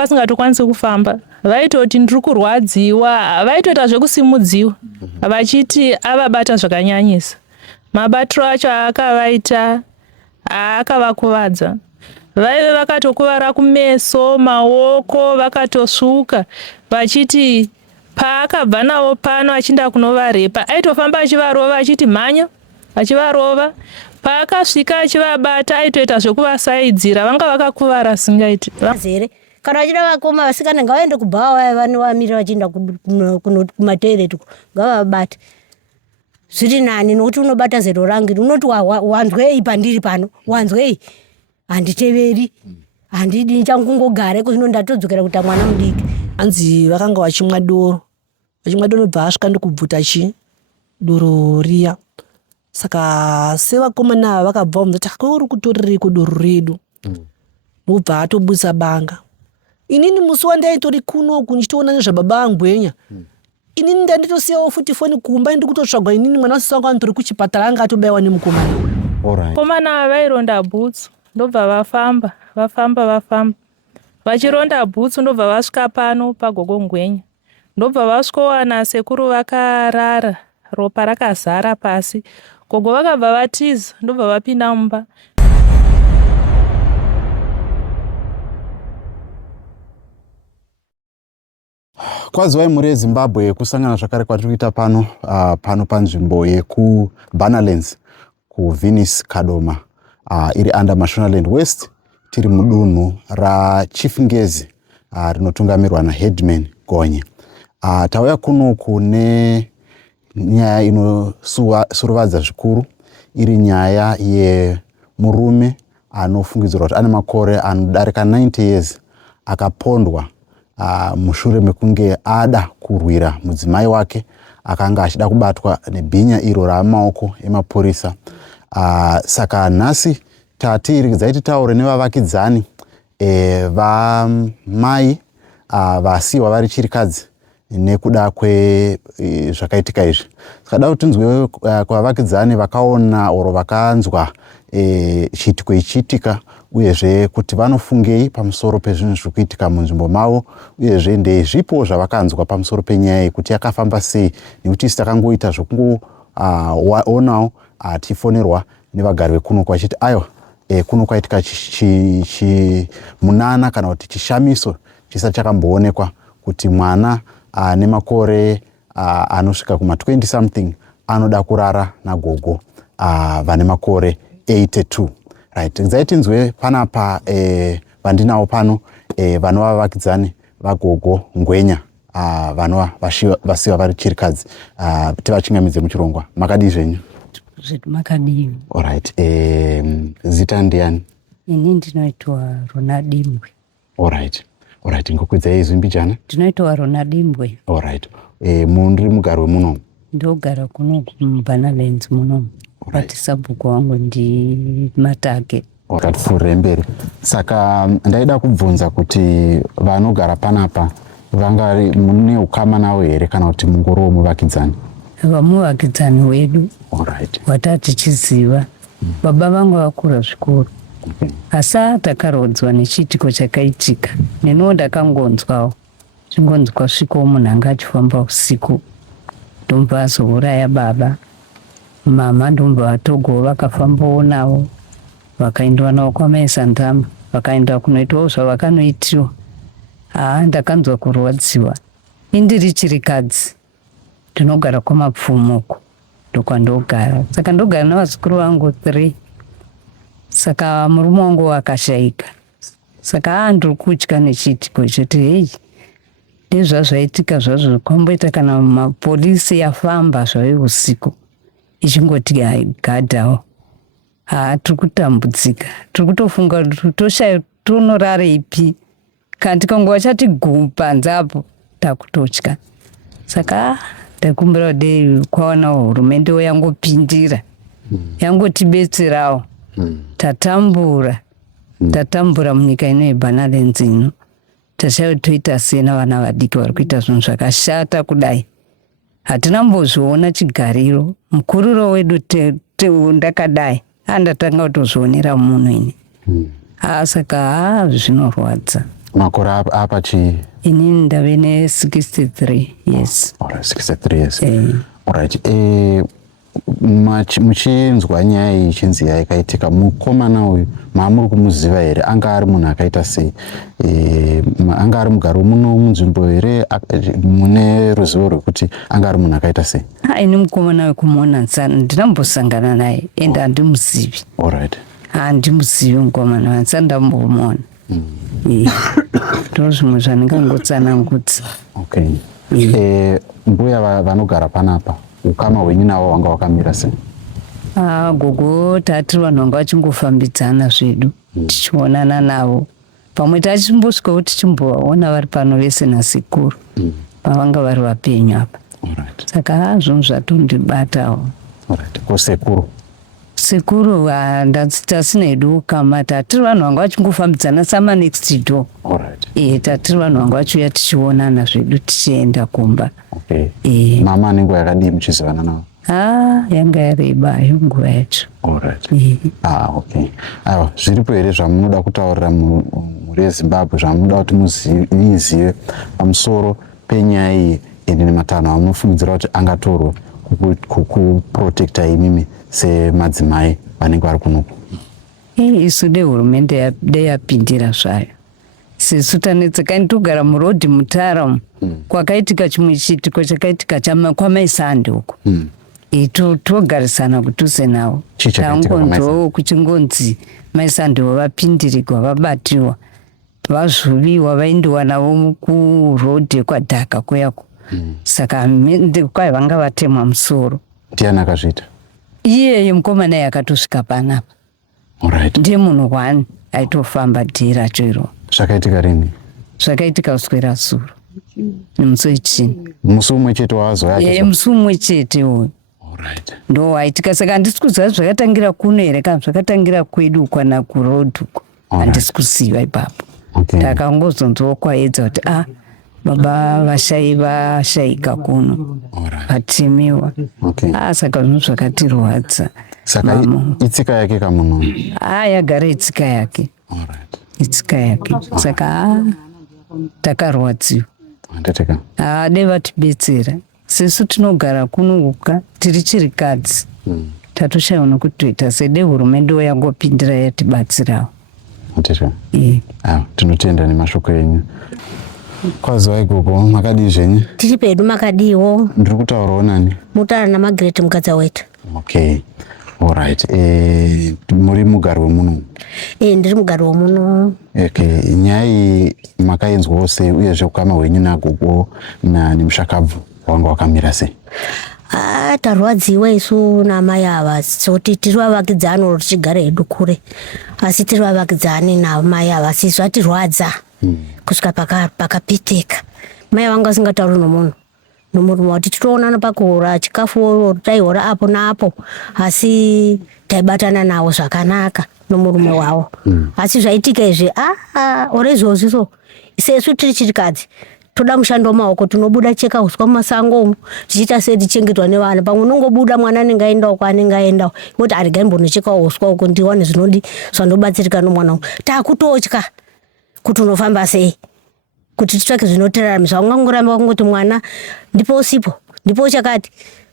vasingatokwanisi kufamba vaitoti ndiri kurwadziwa, vaitoita zvekusimudziwa vachiti avabata zvakanyanyisa. Mabatiro acho akavaita akavakuvadza. Vaive vakatokuvara kumeso, maoko, vakatosvuka vachiti paakabva navo pano achinda kunovarepa aitofamba achivarova achiti mhanya achivarova. Paakasvika achivabata aitoita zvekuvasaidzira, vanga vakakuvara singaiti zere. Kana vachida vakoma vasikana ngavaende kubhawa vamirira vachienda kumatoireti ngavabate. Zviri nani nokuti unobata zero rangu unoti wanzwei pandiri pano, wanzwei handiteveri, handidi ndichangongogare kuzvino ndatodzokera kuita mwana mudiki. Anzi vakanga vachimwa doro bva asvika ndikubvuta doro riya. Saka sevakomana vakabva muzati uri kutoririko doro redu. Mubva atobusa banga. Inini musi wandaitori kunoku ndichitoona nezvababa angwenya. Inini ndanditosiyawo futi foni kumba ndikutotsvagwa inini mwana wasisi wangu anotori kuchipatara anga atobayiwa nemukomana. Alright. Komana vaironda bhutsu ndobva vafamba. Vachironda bhutsu ndobva vasvika pano pagogo Ngwenya. Ndobva vasvikowana sekuru vakarara, ropa rakazara pasi. Gogo vakabva vatiza ndobva vapinda mumba. Kwazivai mhuri yeZimbabwe kusangana zvakare kwatiri kuita pano panzvimbo yekuBanalands kuVenice Kadoma iri under Mashonaland West, tiri mudunhu raChifingezi rinotungamirwa naHeadman Gonye. Tauya kunoku nenyaya inosuruvadza zvikuru, iri nyaya yemurume anofungidzirwa kuti ane makore anodarika 90 years akapondwa mushure mekunge ada kurwira mudzimai wake akanga achida kubatwa nebhinya iro ramaoko emapurisa. Saka nhasi tatirikidzai titaure nevavakidzani vamai vasiwa vari chirikadzi nekuda zvakaitika izvi. Saka da kuti tinzwe kwavakidzani vakaona oro vakanzwa chiitiko ichiitika, uyezve kuti vanofungei pamusoro pezvinhu zviri kuitika munzvimbo mavo, uyezve ndezvipo zvavakanzwa pamusoro penyaya iyi kuti yakafamba sei, nekuti isi takangoita zvokungoonawo tichifonerwa nevagari vekuno vachiti aiwa kuno kwaitika munana kana kuti chishamiso chisati chakamboonekwa kuti mwana nemakore anosvika kuma 20 something anoda kurara nagogo vane makore 82. Right, dzaitinzwe panapa vandinawo pano vanova vakidzani vagogo Ngwenya vanova vasiwa vari chirikadzi. Tivachingamidze muchirongwa. Makadii zvenyu? Makadii. Alright, zita ndiani? Ini ndinoitwa Ronadimbwe. Alright, ngokwidzai izwi mbijana? Ndinoitwa Ronadimbwe. Alright, muri mugaro wemunomu? Ndogara kuno kuBanalands munomu. But sabhuku wangu ndi Matake. Pfuurire mberi. Saka ndaida kubvunza kuti vanogara panapa vanga mune ukama nawo here kana kuti mungorowo muvakidzani? Vamuvakidzani wedu. Alright. Watati chiziva. Baba vangu vakura zvikuru. Asi takarodzwa nechiitiko chakaitika. Neniwo ndakangonzwawo. Chingonzwa sviko munhu anga achifamba usiku. Ndomva azouraya baba. Mama ndomba vatogo vakafambawo navo vakaendwa navo kwamaisandama vakaenda kunoitwawo zvavakanoitiwa. Ndakanzwa kurwadziwa. Indiri chirikadzi ndinogara kwamapfumuko ndokwandogara. Saka ndogara navazukuru vangu 3. Saka murume wangu akashayika. Saka ndiri kutya nechiitiko ichoti hei ndezvazvaitika zvazvo kwamboita kana mapolisi yafamba zvave usiku ichingoti gadhawo. Tiri kutambudzika. Tiri kutofunga kuti toshaya tonorare ipi. Kana tikangowa chati guu panze apo takutotya. Saka ndakumbira kuti kwaona hurumende yangopindira. Yangotibetserawo. Tatambura munyika ino yeBanalands ino. Tashaya toita sena vana vadiki vari kuita zvinhu zvakashata kudai. Hatina mbozviona chigariro. Mukuriro wedu ndakadai. Ndatanga kutozvionera munhu ini. Saka zvinorwadza. Makore apa chi? Inini ndave ne63 years. Alright, 63 years. Eh. Alright. Muchinzwa nyaya iyi ichinzi yakaitika, mukomana uyu maamuri kumuziva here? Anga ari munhu akaita sei? Anga ari mugaro muno munzvimbo here? Mune ruzivo rwekuti anga ari munhu akaita sei? Ini mukomana wekumuona nzana ndinambosangana naye ende handimuzivi. Alright. Handimuzivi mukomana wansana ndambomuona. Ndo zvimwe zvandingangotsanangudza. Okay. Mbuya vanogara panapa, ukama hwenyu navo wanga wakamira sei? Gogo tatiri vanhu vanga vachingofambidzana zvedu tichionana navo, pamwe tachimbosvikawo tichimbovaona vari pano vese nasekuru pavanga vari vapenyu apa. Saka zvinhu zvatondibatawo. Ko sekuru tasina hedu ukama, tatiri vanhu vanga vachingofambidzana sama next door. Tatiri vanhu vanga vachiuya tichionana zvedu tichienda kumba. Mama nenguva yakadii muchizivana navo? Yanga yarebayo nguva yacho. Okay. Aiwa, zviripo here zvamunoda kutaurira mhuri yeZimbabwe, zvamunoda kuti muzive pamusoro penyaya iyi ende nematanho amunofungidzira kuti angatorwa kuprotecta imimi semadzimai vanenge vari kunoku? Isu hurumende yapindira zvayo. Sesu tanetsekani togara murodhi mutara umu, kwakaitika chimwe chiitiko chakaitika kwamaisande uko. Togarisana kudhuze navo. Tangonzwawo kuchingonzi maisandewo vapindirigwa, vabatiwa, vazvuviwa, vaindiwa navo kurodhi kwadhaka kuyako. Saka kwai vanga vatemwa musoro. Ndiani akazviita? Iyeye mukomana yakatosvika panapa. Ndiye munhu wani aitofamba dhii racho iro. Zvakaitika rini? Zvakaitika kuswera suro nemusi wechini. Musi umwe chete wazoya? Musi umwe chete uyu ndo waitika. Saka handisi kuziva zvakatangira kuno here kana zvakatangira kwedu kana kurodhi uko, handisi kuziva ipapo. Takangozonzwawo kwaedza kuti baba vashayika kuno, vatemiwa. Saka zvinhu zvakatirwadza. Saka itsika yake kamunhu? Yagara itsika yake. Itsika yake. Saka takarwadziwa. Dai vatibetsera. Sesu tinogara kunokuka tiri chirikadzi. Tatoshayiwa nokuti toita sei. Dai hurumende yangopindira yatibatsirawo. Tinotenda nemashoko enyu. Kwaziwai gogo, makadii zvenyu? Tiri pedu makadiwo. Ndiri kutaurawo nani? Mutaura naMargaret mukadzi wetu. Okay. Alright. Muri mugari wemuno? Ndiri mugari wemuno. Okay. Nyaya iyi makainzwawo sei uyezve ukama hwenyu nagogo nemushakabvu wanga wakamira sei? Tarwadziwa isu namai ava, soti tiri vavakidzani tichigara hedu kure, asi tiri vavakidzani namai ava, asi zvatirwadza kusvika pakapitika. Mai vanga vasingatauri nomunhu wati titoonana pakuhora chikafu taihora apo naapo, asi taibatana nawo zvakanaka nomurume wavo. Asi zvaitika izvi ore izvozvi so sesu tiri chirikadzi toda mushando wamaoko, tinobuda cheka uswa mumasango umu tichiita sei tichengetwa nevana. Pamwe unongobuda mwana anenge aendawo kwaanenge aendawo, ngoti regai mbondochekawo uswa uko ndiwane zvinodi zvandobatsirika nomwana wangu. Takutotya kuti unofamba sei, kuti titsvake zvinoteraramisa. Ungangoramba kungoti mwana ndipo usipo, ndipo chakati.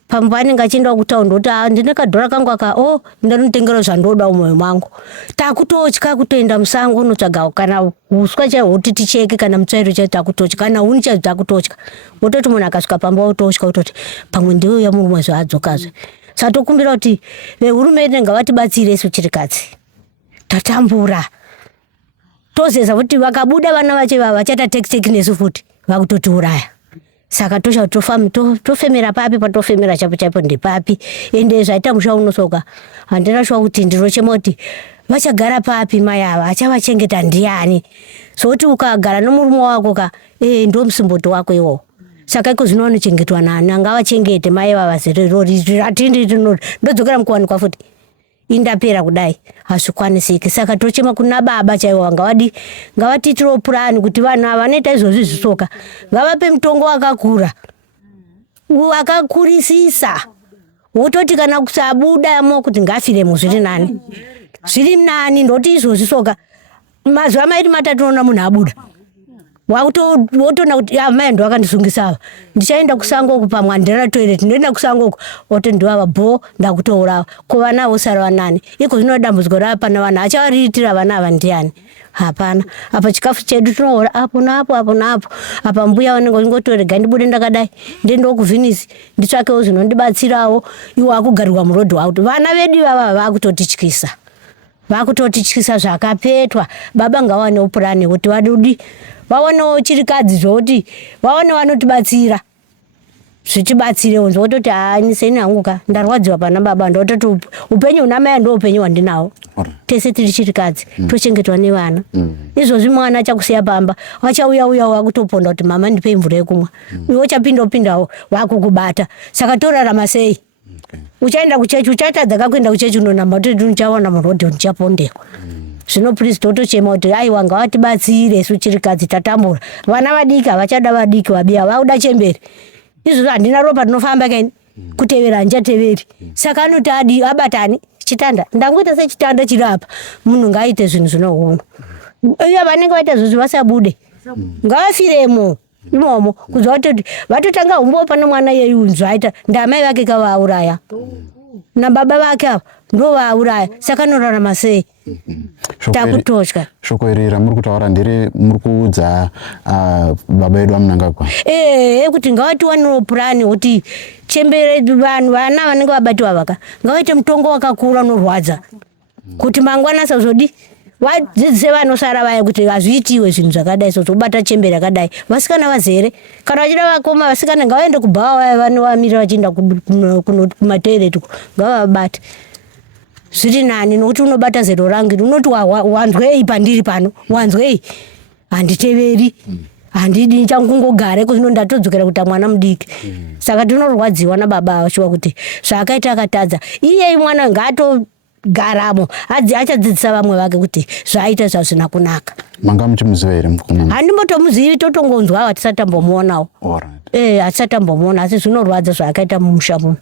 Pamwe paanenge achiendawo kutaundi kuti ndine kadhora kangu aka, ndanotengera zvandoda mumwoyo mangu. Takutotya kutoenda musango unotsvaga kana uswa chaihwo kuti ticheke, kana mutsvairo chaiwo takutotya, kana huni chaidzo takutotya. Wototi munhu akasvika pamba wototya kutoti pamwe ndiyo murume zvaadzokazve. Saka tokumbira kuti vehurumende ngavatibatsire isu chirikadzi. Tatambura. Tozeza kuti vakabuda vana vacho vachata teki nesu futi vakutotiuraya. Saka tosha tofemera papi, patofemera chapo ndepapi. Ende zvaita musha unosoka handina shwa kuti ndirochema kuti vachagara papi mai ava, achavachengeta ndiani. So kuti ukagara nomurume wako ndo musimboti wako iwowo. Saka iko zvino vanochengetwa nani, ngavachengete mai ava vazerero ratindi ndodzokera mukuwanikwa futi indapera kudai hazvikwanisiki. Saka tochema kuna baba chaiwo ngavatitiro purani kuti vanhu ava vanoita izvozvi zvisoka ngavape mutongo wakakura wakakurisisa, wototi kana kusabudamo kuti ngafiremo zviri nani ndoti izvozvi soka mazuva mairi matatu unoona munhu abuda wotona kuti mai ndo akandisungisa ndichaenda kusango ku pamwandira toilet ndoenda kusango oto ndiwa bho ndakutoura ko vana vosara vanani iko zvino dambudziko rapa na vana achariitira vana vandiani hapana apa chikafu chedu tinoora apo napo apa mbuya vanenge ngotorega ndibude ndakadai ndendo kuvhinisi nditsvakewo zvinondibatsirawo iwo akugarirwa murodhi wauti vana vedu vava vakutotityisa zvakapetwa baba ngawane upurani kuti vadudi vaonewo chirikadzi zvokuti vaone vanotibatsira zvitibatsirewo zvototi haniseni hanguka ndarwadziwa pana baba ndototi upenyu unamai ndo upenyu wandinawo tese tiri chirikadzi tochengetwa nevana izvozvi mwana chakusiya pamba wachauya wakutoponda kuti mama ndipei mvura yekumwa iwe chapindopindawo wakukubata saka torarama sei uchaenda kuchechi uchatadza kuenda kuchechi unonamba kuti uchawana murodhi uchapondekwa zvino please totochema kuti aiwa ngavatibatsire su chirikadzi tatambura vana vadiki vachada vadiki vabiya vauda chemberi izvo handina ropa rinofamba kaini kutevera handichateveri saka anoti abatani chitanda ndangoita sechitanda chiri apa munhu ngaaite zvinhu zvinohona iyo vanenge vaita zvozvo vasabude ngavafiremo imomo kuzva kuti vatotanga umbopa nemwana yeyu aita ndamai vake kavauraya nababa vake ava ndo vauraya saka norarama sei takutosha shoko iri ramuri kutaura ndiri muri kuudza baba edu vaMnangagwa kuti ngavatiwanewo purani kuti chembere vanhu vana vanenge vabatiwa vaka ngavaite mutongo wakakura unorwadza kuti mangwana sazodi vadzidzise vanosara vaya kuti hazviitiwe zvinhu zvakadai sozobata chembere yakadai vasikana vazere kana vachida vakoma vasikana ngavaende kubhawa vaya vanovamira vachienda kumatoilet ngavabate zviri nani nokuti unobata zero rangu unoti wanzwei pandiri pano wanzwei handiteveri handidi changungogare kuzvino ndatodzokera kuita mwana mudiki saka tinorwadziwa nababa vachiwa kuti zvaakaita akatadza iyei mwana ngaatogaramo achadzidzisa vamwe vake kuti zvaaita zvazvina kunaka manga muchimuziva here mukomana handimbotomuzivi totongonzwa hatisatambomuonawo hatisatambomuona asi zvinorwadza zvaakaita mumusha muno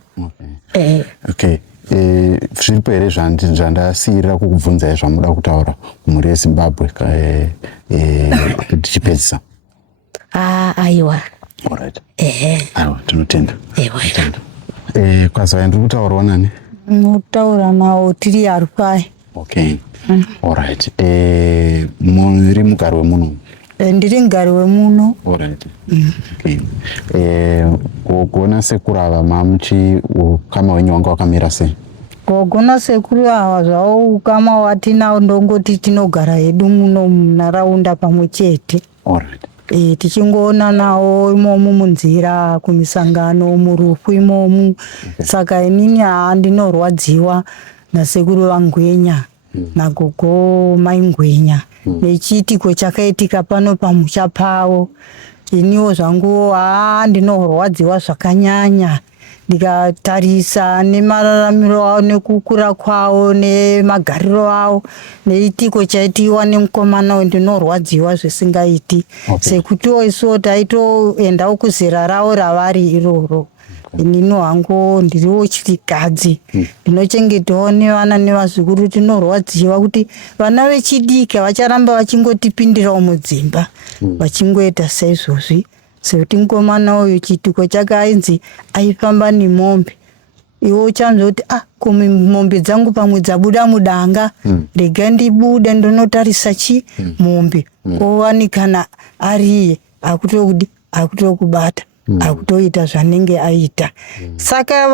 okay zviripo here zvandasiyirira kukubvunzai zvamuda kutaura kumhuri yeZimbabwe tichipedzisa aiwa aiwa tinotenda kwazvaya ndiri kutaurawo nani mutaura nawo tiri Arupai okay alright muri mugari wemuno ndiri mugari wemuno alright okay kuona sekuru ava mamuchi ukama wenyu wanga wakamira sei kugona sekuru ava zvavo ukama watinawo ndongoti tinogara hedu muno munharaunda pamwe chete alright tichingoona nawo imomo munzira kumisangano murufu imomo saka inini ndinorwadziwa nasekuru vaNgwenya nagogo maIngwenya nechiitiko chakaitika pano pamusha pavo iniwo zvangu ndinorwadziwa zvakanyanya ndikatarisa nemararamiro avo nekukura kwavo nemagariro avo neitiko chaitiwa nemukomana ndinorwadziwa zvisingaiti sekutiwo isu taitoendawo kuzera ravo ravari iroro inino hangu ndiriwo chirikadzi ndinochengetawo nevana nevazukuru tinorwadziwa kuti vana vechidiki vacharamba vachingotipindirawo mudzimba vachingoita saizvozvi sekuti mukomana uyu chiitiko chakainzi aifamba nemombe iwe uchanzwa kuti kumi mombe dzangu pamwe dzabuda mudanga rega ndibude ndonotarisa mombe owanikana ariye akutokubata akutoita zvanenge aita saka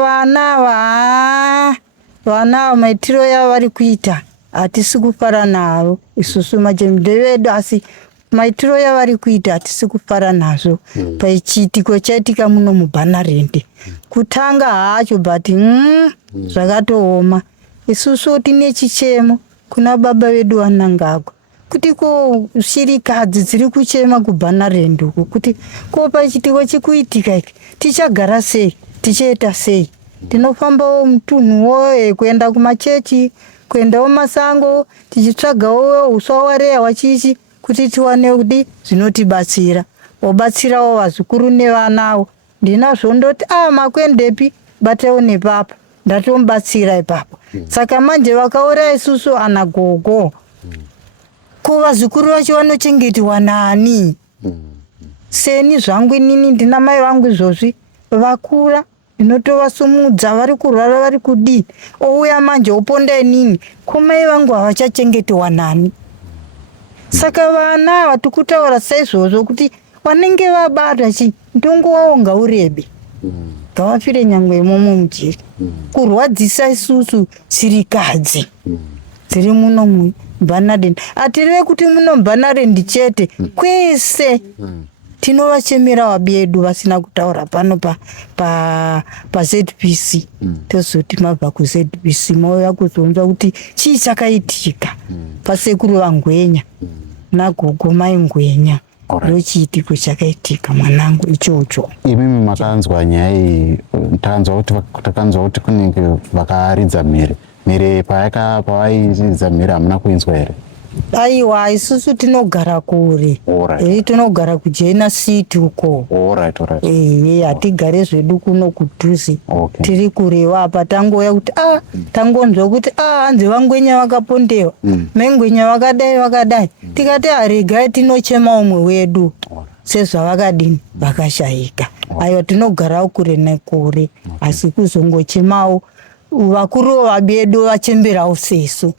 vana maitiro yavo vari kuita hatisi kufara navo isusu machembere vedu asi maitiro yavari kuita hatisi kufara nazvo pachiitiko chaitika muno muBhanaland kutanga hacho but zvakatooma isusu tine chichemo kuna baba vedu vaMnangagwa kuti ko shirikadzi dziri kuchema kuBhanaland uku kuti ko pachiitiko chikuitika iki tichagara sei tichaita sei tinofambawo mutunhuwo kuenda kumachechi kuendawo masango tichitsvagawo uswa hwareya hwachichi kuti tiwane kuti zvinotibatsira obatsirawo vazukuru nevanawo ndinazvo ndoti makwendepi batawo nepapo ndatomubatsira ipapo saka manje vakaura isusu anagogo ko vazukuru vacho vanochengetwa nani seni zvangu inini ndina mai vangu izvozvi vakura ndinotovasumudza vari kurwara vari kudii ouya manje oponda inini ko mai vangu havachachengetiwa nani. Saka vana vatikutaura saizvozvo kuti vanenge vabata chi ntongo wavo ngaurebe ngavafire nyangwe imomo mujeri kurwadzisa isusu sirikadzi dziri muno muBanadeni. Hatireve kuti muno muBanadeni chete kwese tinovachemera vabedu vasina kutaura pano paZBC tozoti mabva kuZBC mauya kuzonzwa kuti chii chakaitika pasekuru vaNgwenya nagogo mai Ngwenya ndochiitiko chakaitika mwanangu ichocho. Imimi makanzwa nyaya iyi takanzwa kuti kunenge vakaridza mhere pavairidza mhere hamuna kuinzwa here? Aiwa isusu tinogara kure. Tinogara kuJena City uko. Hatigare zvedu kuno kudhuze. Tiri kurewa apa tangoya kuti tangonzwa kuti hanzi vaNgwenya vakapondewa maNgwenya vakadai tikati regai tinochema umwe wedu sezvavakadini vakashayika. Aiwa tinogarawo kure nekure asi kuzongochemawo vakuru vabedu vachemberawo sesu.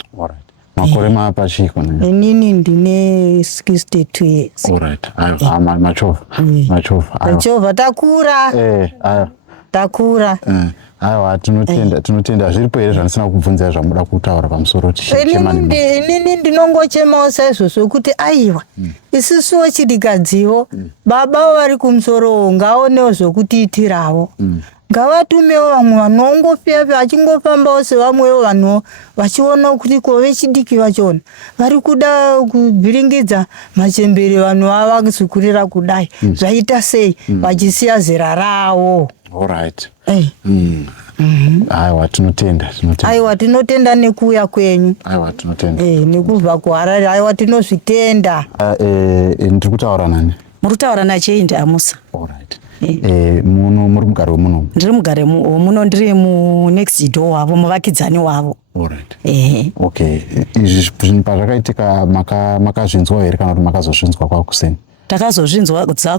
Makore mapachiko inini ndine 62 years. Machovha takura. Takura. Aiwa tinotenda zviripo here zvandisina kubvunza zvamuda kutaura pamusoro inini ndinongochemawo saizvozvo kuti aiwa isusuwo chirikadziwo baba vari kumusoro ngaonewo zvokutiitirawo ngavatumewo vamwe vanongofefe vachingofambawo sevamwewo vanhu vachiona kuti ko vechidiki vachona vari kuda kubhiringidza machembere vanhu vavazikurira kudai zvaita sei vachisiya zera ravo. Aiwa tinotenda nekuuya kwenyu. Aiwa tinotenda nekubva kuHarare. Aiwa tinozvitenda. Ndiri kutaura nani? Muri kutaura naCheindi Amusa. Muno muri mugare wemuno? Ndiri mugare wemuno, ndiri next door wavo, muvakidzani wavo. Izvi zvinhu pazvakaitika makazvinzwa here kana kuti makazozvinzwa kwakuseni? Takazozvinzwa dza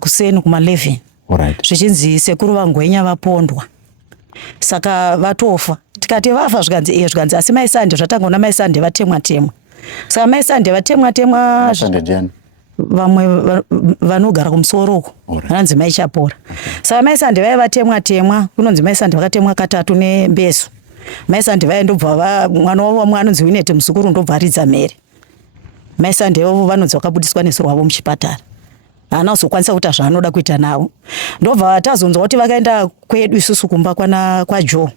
kuseni kuma11 zvichinzi sekuru vaNgwenya vapondwa saka vatofa. Tikati vafa zvikanzi asi maisande zvatangoona maisande vatemwa. Saka maisande vatemwa vamwe vanogara kumusoro uko vanonzi maichapora. Saka maisande vaiva vatemwa kunonzi maisande vakatemwa 3 nembesu. Maisande vaya ndobva mwana wavo wamwe anonzi Winete muzukuru ndobva aridza mhere. Maisande ivovo vanonzi vakabudiswa nesu rwavo muchipatara. Haana kuzokwanisa kuita zvaanoda kuita navo. Ndobva tazonzwa kuti vakaenda kwedu isusu kumba kwaJoe.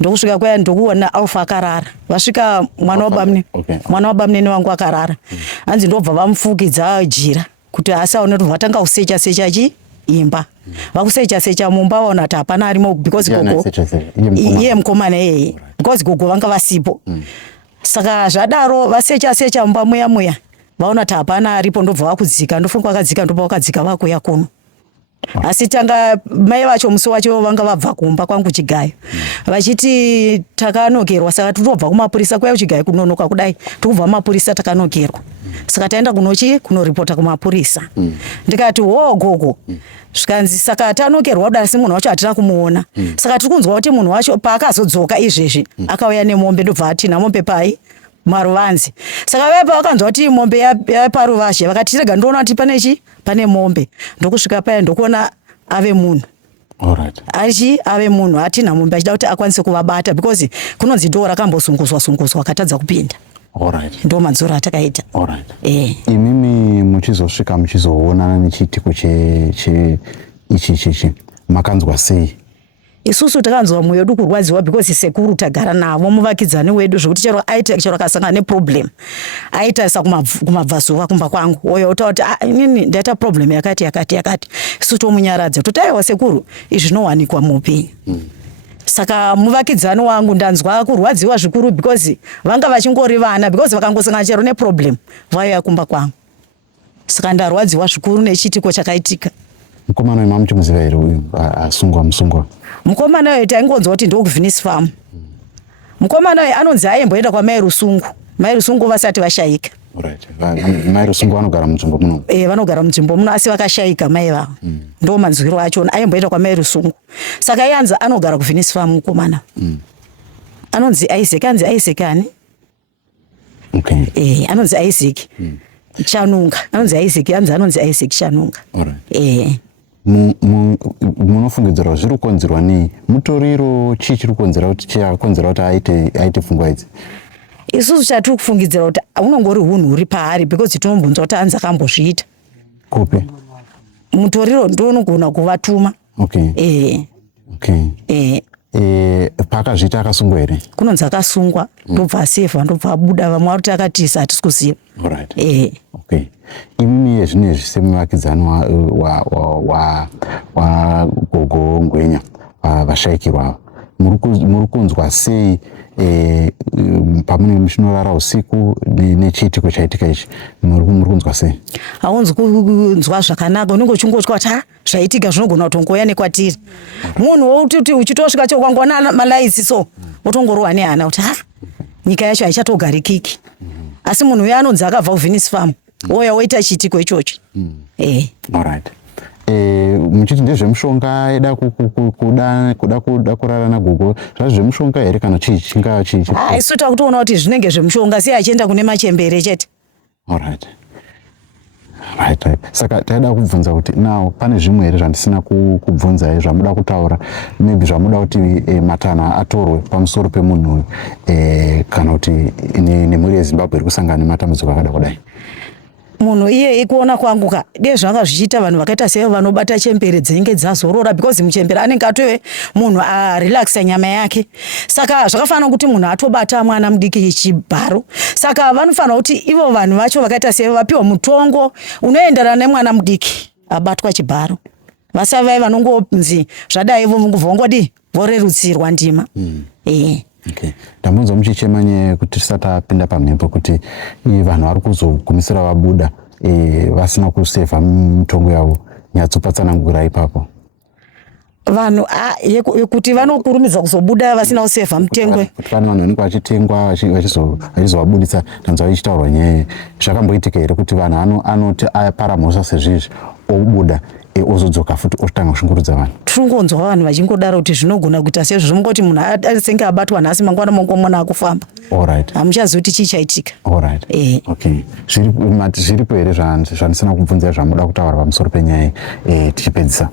Ndokusvika kwaya ndokuona Alpha akarara. Vasvika mwana wabamnene wangu akarara. Hanzi ndobva vamufukidza jira kuti asaone kuti vatanga kusecha imba. Vakusecha mumba vaona kuti hapana arimo because gogo iye mukomana yeye because gogo vanga vasipo. Saka zvadaro vasecha mumba muya vaona kuti hapana aripo ndobva vakudzika. Ndofunga vakadzika ndobva vakadzika vakuya kuno. Asi tanga mai vacho musi wacho vanga vabva kumba kwangu Chigayo vachiti takanogerwa. Saka totobva kumapurisa kwaya kuChigayo kunonoka kudai tokubva mapurisa takanogerwa. Saka taenda kunoripota kumapurisa. Ndikati gogo zvikanzi saka tanogerwa kudai asi munhu wacho hatina kumuona. Saka tiri kunzwa kuti munhu wacho paakazodzoka izvezvi akauya nemombe ndobva atina mombe pai Maruvanzi. Saka vaipa vakanzwa kuti mombe yaparuvazhe vakati rega ndoona kuti pane mombe. Ndokusvika paya ndokuona ave munhu. Ave munhu hatina mombe achida kuti akwanise kuvabata because kunonzi dho rakambosunguzwa akatadza kupinda. Ndo manzuro atakaita. Imimi muchizosvika muchizoonana nechiitiko ichi makanzwa sei? Isusu takanzwa mwoyo wedu kurwadziwa because sekuru tagara navo muvakidzani wedu zvokuti chero akasangana neproblem aitaisa kumabvazuva kumba kwangu oyo utauti inini ndaita problem yakati isusu tomunyaradza totaiwa sekuru izvi zvinowanikwa muupenyu. Saka muvakidzani wangu ndanzwa kurwadziwa zvikuru because vanga vachingori vana because vakangosangana chero neproblem vaiya kumba kwangu. Saka ndarwadziwa zvikuru nechiitiko chakaitika. Mukomana weMamu muchimuziva here uyu musungwa? Mukomana wedu taingonzwa kuti ndokuvhinisi famu. Mukomana wedu anonzi aimboenda kwaMai Rusungu. Mai Rusungu vasati vashayika. Alright. Mai Rusungu vanogara munzvimbo muno. Vanogara munzvimbo muno asi vakashayika mai vavo. Ndo manzwiro achona aimboita kwa mai Rusungu. Saka yanza anogara kuVenice Farm mukomana. Anonzi Isaac, ani? Okay. Anonzi Isaac. Chanunga. Anonzi Isaac Chanunga. Alright. Munofungidzirwa zviri kukonzerwa nei? Mutoriro chii chiri kukonzera kuti aite pfungwa idzi? Isusu chatiri kufungidzira kuti unongori hunhu huri paari because tinombunza kuti anzi akambozviita. Kupi? Mutoriro ndo unogona kuvatuma. Okay. Okay. Pakazviita akasungwa here? Kunonzi akasungwa, ndobva asevha, ndobva abuda, vamwe vari kuti akatiza hatisi kuziva. Alright. Okay. Imimi yezvinezvi semuvakidzani wa Gogo Ngwenya vashayikirwa muri kunzwa sei pamune muchinorara usiku nechiitiko chaitika ichi muri kunzwa sei? Haunzi kunzwa zvakanaka, unenge uchingotya kuti zvaitika zvinogona kutongoya nekwatiri. Munhu wouti uchitosvika chokwangoona malaisi so utongorohwa nehana kuti nyika yacho haichatogarikiki. Asi munhu uyo anonzi akabva kuVenice Farm oya oita chiitiko ichocho. Alright. Muchiti ndezvemushonga eda kuda kurara naGogo, zvazvemushonga here kana chii chingaa chii? Isu takutoona kuti zvinenge zvemushonga si achienda kune machembere chete. Alright. Right. Saka taida kubvunza kuti nawo pane zvimwe here zvandisina kubvunza zvamuda kutaura, maybe zvamuda kuti matana atorwe pamusoro pemunhu kana kuti nemhuri yeZimbabwe iri kusangana nematambudziko akada kudai. Munhu iye ikuona kwangu ka zvanga zvichiita vanhu vakaita sevo vanobata chembere dzinenge dzazorora because muchembere anenge atowe munhu relaxa nyama yake. Saka zvakafanana kuti munhu atobata mwana mudiki chibharo. Saka vanofanira kuti ivo vanhu vacho vakaita sevo vapiwa mutongo unoenderana nemwana mudiki abatwa chibharo. Vasavai vanongonzi zvadai vongodi vorerutsirwa ndima. Okay. Ndambunza muchichemanye kuti tisati tapinda pamhepo kuti vanhu vari kuzogumisira vabuda vasina kusevha mutongo yavo, nyatsopatsanankura ipapo. Vanhu kuti vanokurumidza kuzobuda vasina kusevha mutengo. Kuti pane vanhu vanenge vachitengwa vachizovabuditsa, ndanzwa ichitaurwa nyaya. Zvakamboitika here kuti vanhu anoti apara mhosva sezvizvi obuda ozodzoka futi otanga kushungurudza vanhu? Tiringonzwa vanhu vachingodaro kuti zvinogona kuita sezvo zvingoti munhu asenge abatwa nhasi mangwana mangomona akufamba. Alright. Hamuchazivi kuti chii chaitika. Alright. Okay. Zviripo here zvandisina kubvunza zvamuda kutaura pamusoro penyaya tichipedzisa?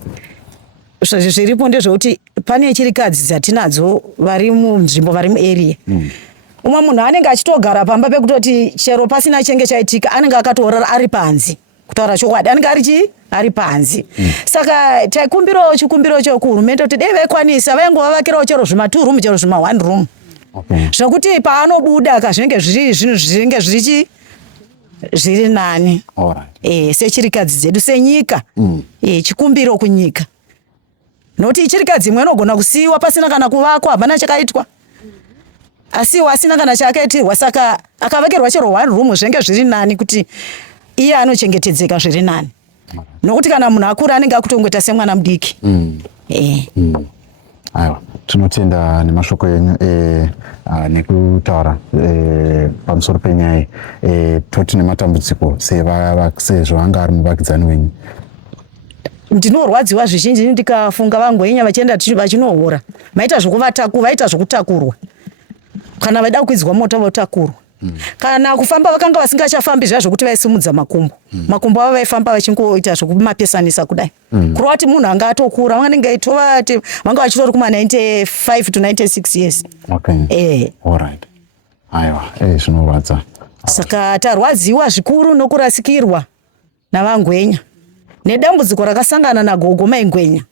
Zviripo ndezvekuti pane chirikadzi dzatinadzo vari munzvimbo vari muarea. Umwe munhu anenge achitogara pamba pekutoti chero pasina chenge chaitika anenge akatorara ari panze. Kutaura chokwadi anenge ari panze. Saka taikumbirawo chikumbiro chokuhurumende kuti dai vaikwanisa vaingovavakirawo chero zvima2 room chero zvima1 room. Zvokuti paanobuda kazvinenge zviri nani. Sechirikadzi dzedu senyika. Chikumbiro kunyika. Noti chirikadzi imwe inogona kusiiwa pasina kana kuvakwa, hapana chakaitwa. Asiwa asina kana chakaitirwa, saka akavakirwa chero 1 room zvenge zviri nani kuti iye anochengetedzeka zviri nani. Nokuti kana munhu akura anenge akutongoita semwana mudiki. Aiwa, tinotenda nemashoko enyu nekutaura pamusoro penyaya. Toti nematambudziko sezvo anga ari muvakidzani wenyu. Ndinorwadziwa zvizhinji ndikafunga vaNgwenya vachienda vachinohora. Vaita zvokutakurwa. Kana vaida kuidzwa mota votakurwa. Kana kufamba vakanga vasingachafambi zvazvokuti vaisimudza makumbo. Makumbo avo vaifamba vachingoita zvokumapesanisa kudai. Kurova kuti munhu anga atokura vanenge aitova vanga vachitori kuma 95 to 96 years. Okay. Alright. Aiwa, zvinorwadza. Saka tarwadziwa zvikuru nokurasikirwa navaNgwenya. Nedambudziko rakasangana naGogo maIngwenya.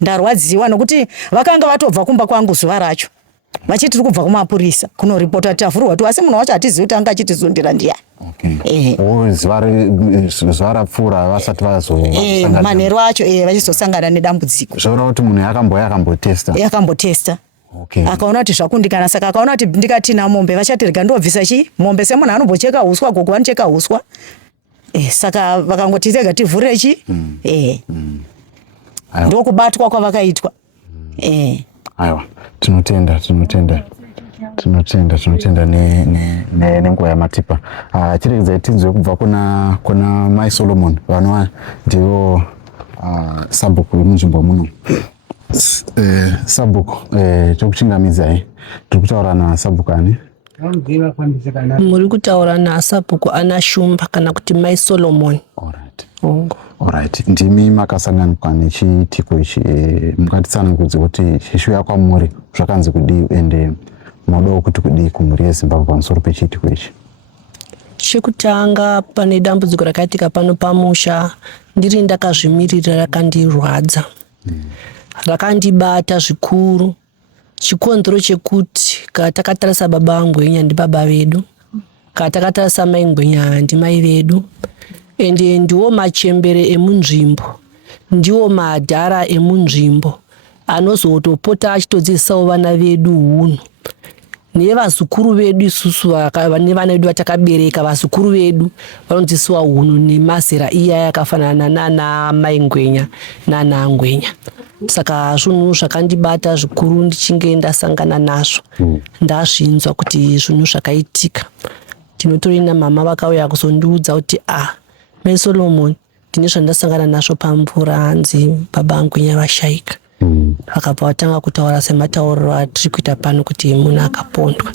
Ndarwadziwa nokuti vakanga vatobva kumba kwangu zuva racho. Vachiti tiri kubva kumapurisa kunoripota tavhurwa tu asi munhu wacho hatizivi kuti anga achitizondera ndiani. Zuva rapfuura vasati vazosangana. Manheru acho vachizosangana nedambudziko. Zvaona kuti munhu yakambotesta. Akaona kuti zvakundikana, saka akaona kuti ndikatina mombe vachati rega ndobvisa mombe semunhu anombocheka uswa, Gogo vanocheka uswa. Saka vakangoti rega tivhurire ndokubatwa kwavakaitwa. Aiwa, tinotenda tinotenda nenguva yamatipa. Chirikidza tinzwe kubva kuna Mai Solomon vanova ndivo sabhuku yemunzvimbo muno. Sabhuku tokuchingamidzai, tiri kutaura nasabhuku ani? Muri kutaura nasabhuku Ana Shumba kana kuti Mai Solomon. Alright. Ndimi makasanganikwa nechitiko ichi, mukatitsanangudze kuti chishuya kwamuri zvakanzi kudii ende munodawo kuti kudii kumhuri yeZimbabwe pamusoro pechitiko ichi? Chekutanga pane dambudziko rakaitika pano pamusha, ndiri ndakazvimirira rakandirwadza. Rakandibata zvikuru. Chikonzero chekuti takatarisa baba Ngwenya ndi baba vedu, takatarisa mai Ngwenya ndi mai vedu, ende ndiwo machembere emunzvimbo, ndiwo madhara emunzvimbo anozotopota achitodzidzisawo vana vedu hunhu. Nevazukuru vedu isusu nevana vedu vatakabereka, vazukuru vedu vanodzidziswa hunhu nemazera iya yakafanana nana mai Ngwenya nana Ngwenya. Saka zvinhu zvakandibata zvikuru ndichinge ndasangana nazvo. Ndazvinzwa kuti zvinhu zvakaitika. Tinotorina mama vakauya kuzondiudza kuti Mai Solomon, ndine zvandasangana nazvo pamvura, hanzi baba Ngwenya vashaika. Vakabva vatanga kutaura sematauriro atiri kuita pano kuti munhu akapondwa.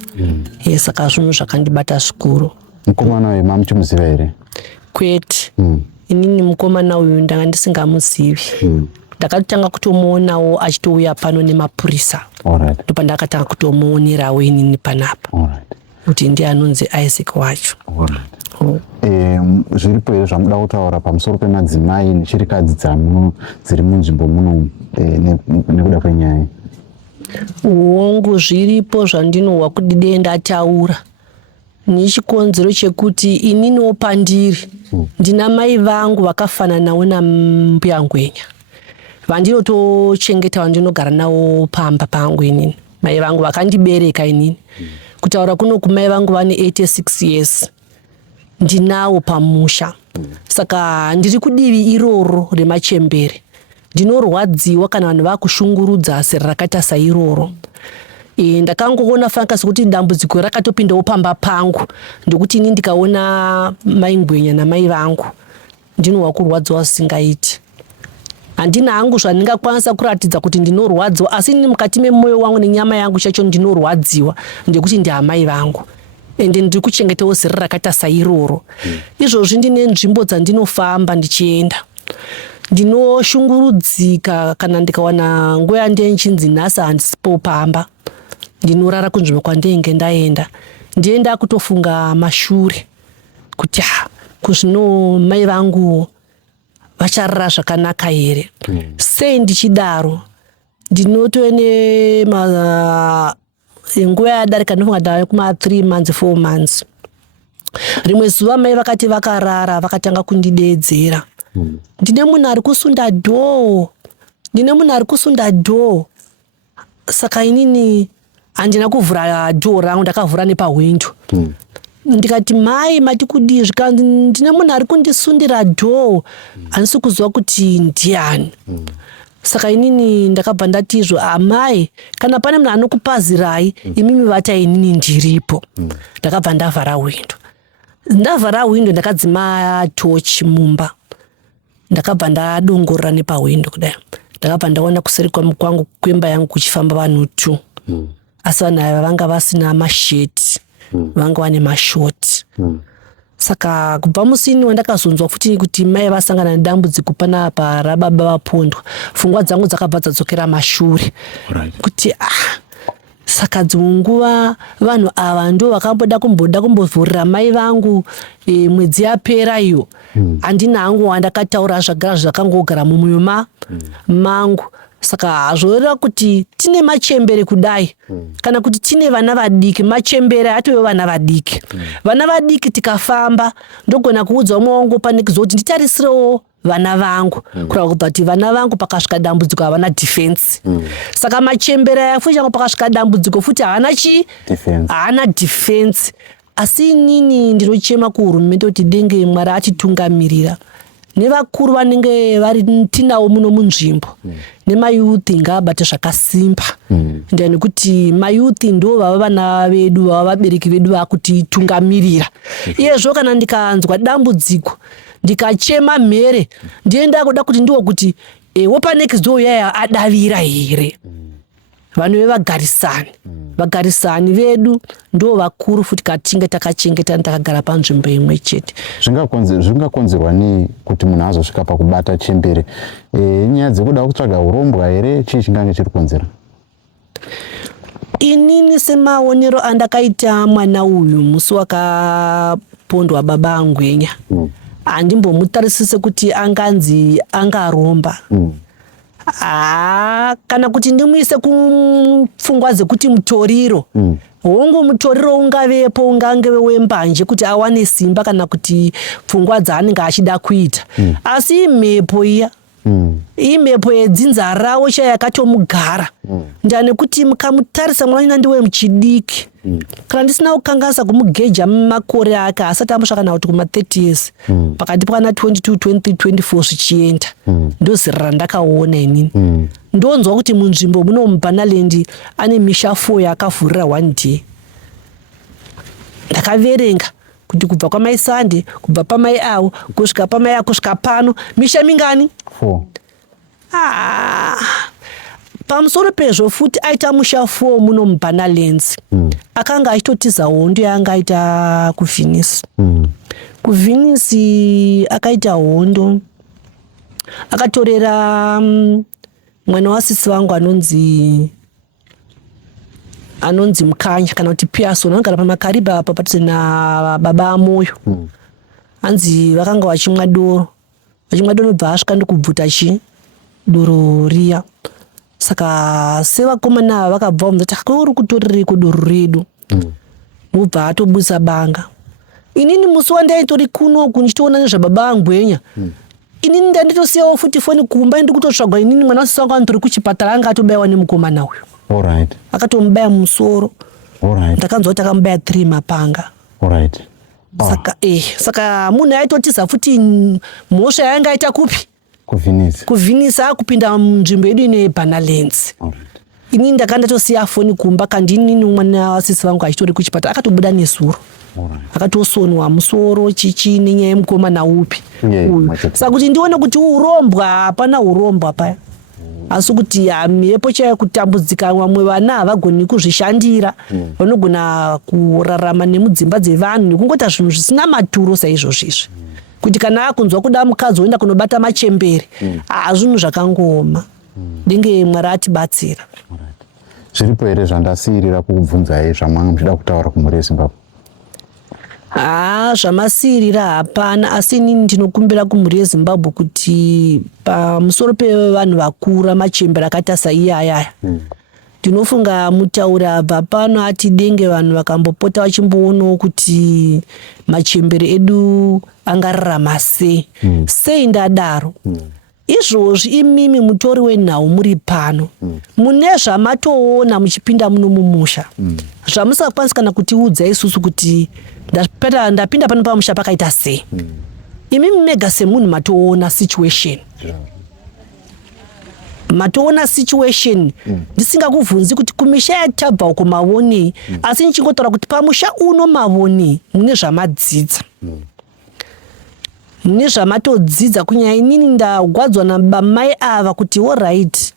Saka zvinhu zvakandibata zvikuru. Mukomana uyu mamuchimuziva here? Kwete. Inini mukomana uyu ndanga ndisingamuzivi. Ndakatanga kutomuonawo achitouya pano nemapurisa. Ndopandakatanga kutomuonerawo inini panapa. Kuti ndiye anonzi Isaac wacho. Zviripo here zvamuda kutaura pamusoro pemadzimai nechirikadzi dziri munzvimbo muno nekuda kwenyaya? Hongu, zviripo zvandinohwa kuti dei ndataura. Nechikonzero chekuti ininiwo pandiri ndina mai vangu vakafananawo nambuya Ngwenya, vandinotochengeta, vandinogara nawo pamba pangu inini. Mai vangu vakandibereka inini. Kutaura kuno kumai vangu vane 86 years. Ndinawo pamusha. Saka ndiri kudivi iroro remachembere. Ndinorwadziwa kana vanhu vakushungurudza zera rakaita sairoro. Ndakangoona fanga sekuti dambudziko rakatopindawo pamba pangu, ndokuti ini ndikaona mai Ngwenya namai vangu ndinohwa kurwadziwa zvisingaiti. Handina hangu zvandingakwanisa kuratidza kuti ndinorwadziwa, asi ini mukati memwoyo wangu nenyama yangu chacho ndinorwadziwa ndekuti ndiamai vangu. Ende ndiri kuchengetawo zera rakaita sairoro. Izvozvi ndine nzvimbo dzandinofamba ndichienda. Ndinoshungurudzika kana ndikawana nguva yandinchinzi nhasi handisipo pamba. Ndinorara kunzvimbo kwandinenge ndaenda. Ndienda kutofunga mashure kuti kuzvino mai vangu vacharara zvakanaka here. Sei ndichidaro ndinotone nguva yadarika ndofunga ndava kuma 3 months 4 months. Rimwe zuva mai vakati vakarara vakatanga kundideedzera. Ndine munhu ari kusunda dhoo. Saka inini handina kuvhura dhoo rangu, ndakavhura nepahwindo. Ndikati mai mati kudii? Zvikanzi ndine munhu ari kundisundira dhoo, handisi kuziva kuti ndiani. Saka inini ndakabva ndatizvo, amai kana pane munhu anokupazirai imimi vatai, inini ndiripo. Ndakabva ndavhara hwindo. Ndavhara hwindo ndakadzima tochi mumba. Ndakabva ndadongorera nepahwindo kudai. Ndakabva ndaona kuseri kwangu kwemba yangu kuchifamba vanhu 2. Asi vanhu ava vanga vasina masheti, vanga vane mashoti. Saka kubva musini wandakazonzwa futi kuti mai vasangana nedambudziko panapa rababa vapondwa, pfungwa dzangu dzakabva dzadzokera mashure. Kuti saka dzimwe nguva vanhu ava ndo vakamboda kumbovhurira mai vangu mwedzi yapera iyo. Handina hangu wandakataura zvagara zvakangogara mumwoyo mangu. Saka zvoreva kuti tine machembere kudai, kana kuti tine vana vadiki, machembere atoyo vana vadiki. Vana vadiki tikafamba ndogona kuudza umwe wangu panikizo kuti nditarisirewo vana vangu, kurava kubva kuti vana vangu pakasvika dambudziko havana defense. Saka machembere yafuti changu pakasvika dambudziko futi haana defense. Asi inini ndinochema kuhurumende kuti denge Mwari atitungamirira. nevakuru vanenge vari tinawo muno munzvimbo nemayuthi ngabate zvakasimba ndani kuti mayuthi ndo vava vana vedu vava vabereki vedu vakutitungamirira iyezvo kana ndikanzwa dambudziko ndikachema mhere ndienda kuda kuti ndiwo kuti wopa next door yaya adavira here vanhu vevagarisani vagarisani vedu ndo vakuru futi katinge takachengetana takagara panzvimbo imwe chete. Zvingakonzerwa ni kuti munhu azosvika pakubata chembere nyaya dzekuda kutsvaga urombwa here chii chingange chiri kukonzera? Inini semaonero andakaita mwana uyu musi wakapondwa baba angwenya handimbomutarisise kuti anganzi angaromba kana kuti ndimuise kupfungwa dzekuti mutoriro hongu mutoriro ungavepo ungange wembanje kuti awane simba kana kuti pfungwa dzaanenge achida kuita asi imhepo iya imhepo yedzinza rawo chaya yakatomugara ndane kuti mukamutarisa mwana ndiwe muchidiki kana ndisina kukangasa kumugeja makore ake asati ambosvika kana kuti kuma 30 years pakati pana 22 23 24 zvichienda ndozirira ndakaona inini ndonzwa kuti munzvimbo muno muBanaland ane misha 4 yakavhurira 1 day ndakaverenga kuti kubva kwamai Sande kubva pamai avo kusvika pamai ako kusvika pano misha mingani 4 pamusoro pezvo futi aita musha 4 muno muBanaland akanga achitotiza hondo yanga aita kuvhinisi kuvhinisi akaita hondo akatorera mwana wasisi vangu anonzi Mukanya kana kuti Pearson anogara pamakariba apa padhuze na baba amoyo anzi vakanga vachimwa doro bva asvika ndikubvuta doro riya saka sevakomana vakabva muzati uri kutoririko doro redu mubva atobusa banga inini musi wandaitori kuno kunchitoona nezvababa angwenya inini ndanditosiyawo futi foni kumba ndi kutotsvagwa inini mwana wasisi wangu anotori kuchipatara anga atobayiwa nemukomana uyu akatomubaya musoro ndakanzwa kuti akamubaya 3 mapanga saka munhu aitotiza futi mhosva yanga aita kupi kuvhinisa akupinda munzvimbo yedu ine Banaland inini ndakandatosiya foni kumba kandi inini mwana wasisi vangu achitori kuchipatara akatobuda nesuro akatosonwa musoro chichi nenyaya yemukomana upi saka kuti ndione kuti urombwa hapana urombwa paya asi kuti mhepo chaya kutambudzika vamwe vana havagoni kuzvishandira vanogona kurarama nemudzimba dzevanhu nekungota zvinhu zvisina maturo saizvozvizvi kuti kana akunzwa kuda mukadzi oenda kunobata machembere zvinhu zvakangoma denge Mwari atibatsira. Zviripo here zvandasiyirira kukubvunzai zvamanga muchida kutaura kumhuri yeZimbabwe? Zvamasiyirira hapana, asi inini ndinokumbira kumhuri yeZimbabwe kuti pamusoro pevanhu vakura machembere akaita saiyaya ndinofunga mutaura abva pano ati denge vanhu vakambopota vachimboonawo kuti machembere edu angararama sei. Sei ndadaro? Izvozvi imimi mutori wenhau muri pano mune zvamatoona muchipinda muno mumusha zvamusakwanisa kana kutiudza isusu kuti ndapinda pano pamusha pakaita sei. Imimi mega semunhu matoona situation ndisingakubvunzi kuti kumisha yatabva uko mavonei, asi nichingotaura kuti pamusha uno mavonei mune zvamadzidza nezvamatodzidza. Kunyanya inini ndagwadzwa nabamai ava kuti alright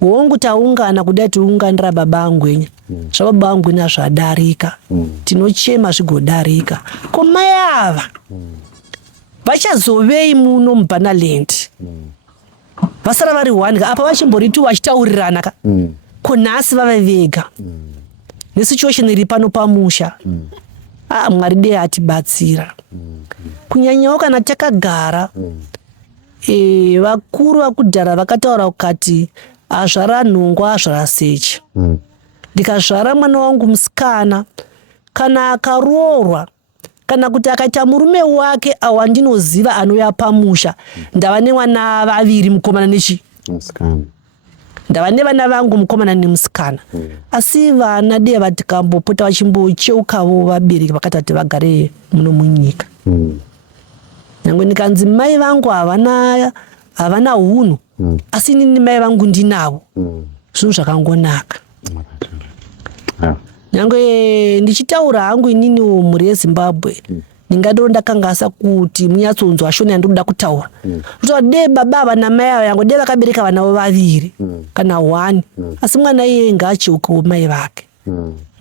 hongu taungana kudai tiunganira baba angwenya zvababa angwenya zvadarika tinochema zvigodarika. Komai ava vachazovei muno muBanaland vasara vari one apa vachimboriti vachitaurirana ka konhasi vava vega nesituation iri pano pamusha. Mwari dei atibatsira kunyanyawo kana takagara vakuru vakudhara vakataura kukati azvara nhongo azvara sechi. Ndikazvara mwana wangu musikana kana akaroorwa kana kuti akaita murume wake awandinoziva anouya pamusha ndava nevana vaviri mukomana nechi ndava nevana vangu mukomana nemusikana. Asi vana dei vatikambopota vachimbocheukavo vabereki vakati vagare muno munyika. Nyangwe nikanzi mai vangu havana hunhu asi nini mai vangu ndinavo. Zvinhu zvakangonaka. Nyangwe ndichitaura hangu inini mhuri yeZimbabwe ndingadaro ndakangasa kuti munyatsonzwa shona yandoda kutaura. Kuti de baba vana mai avo yangu de vakabereka vana vaviri kana 1 asi mwana iye ngacheukewo mai vake.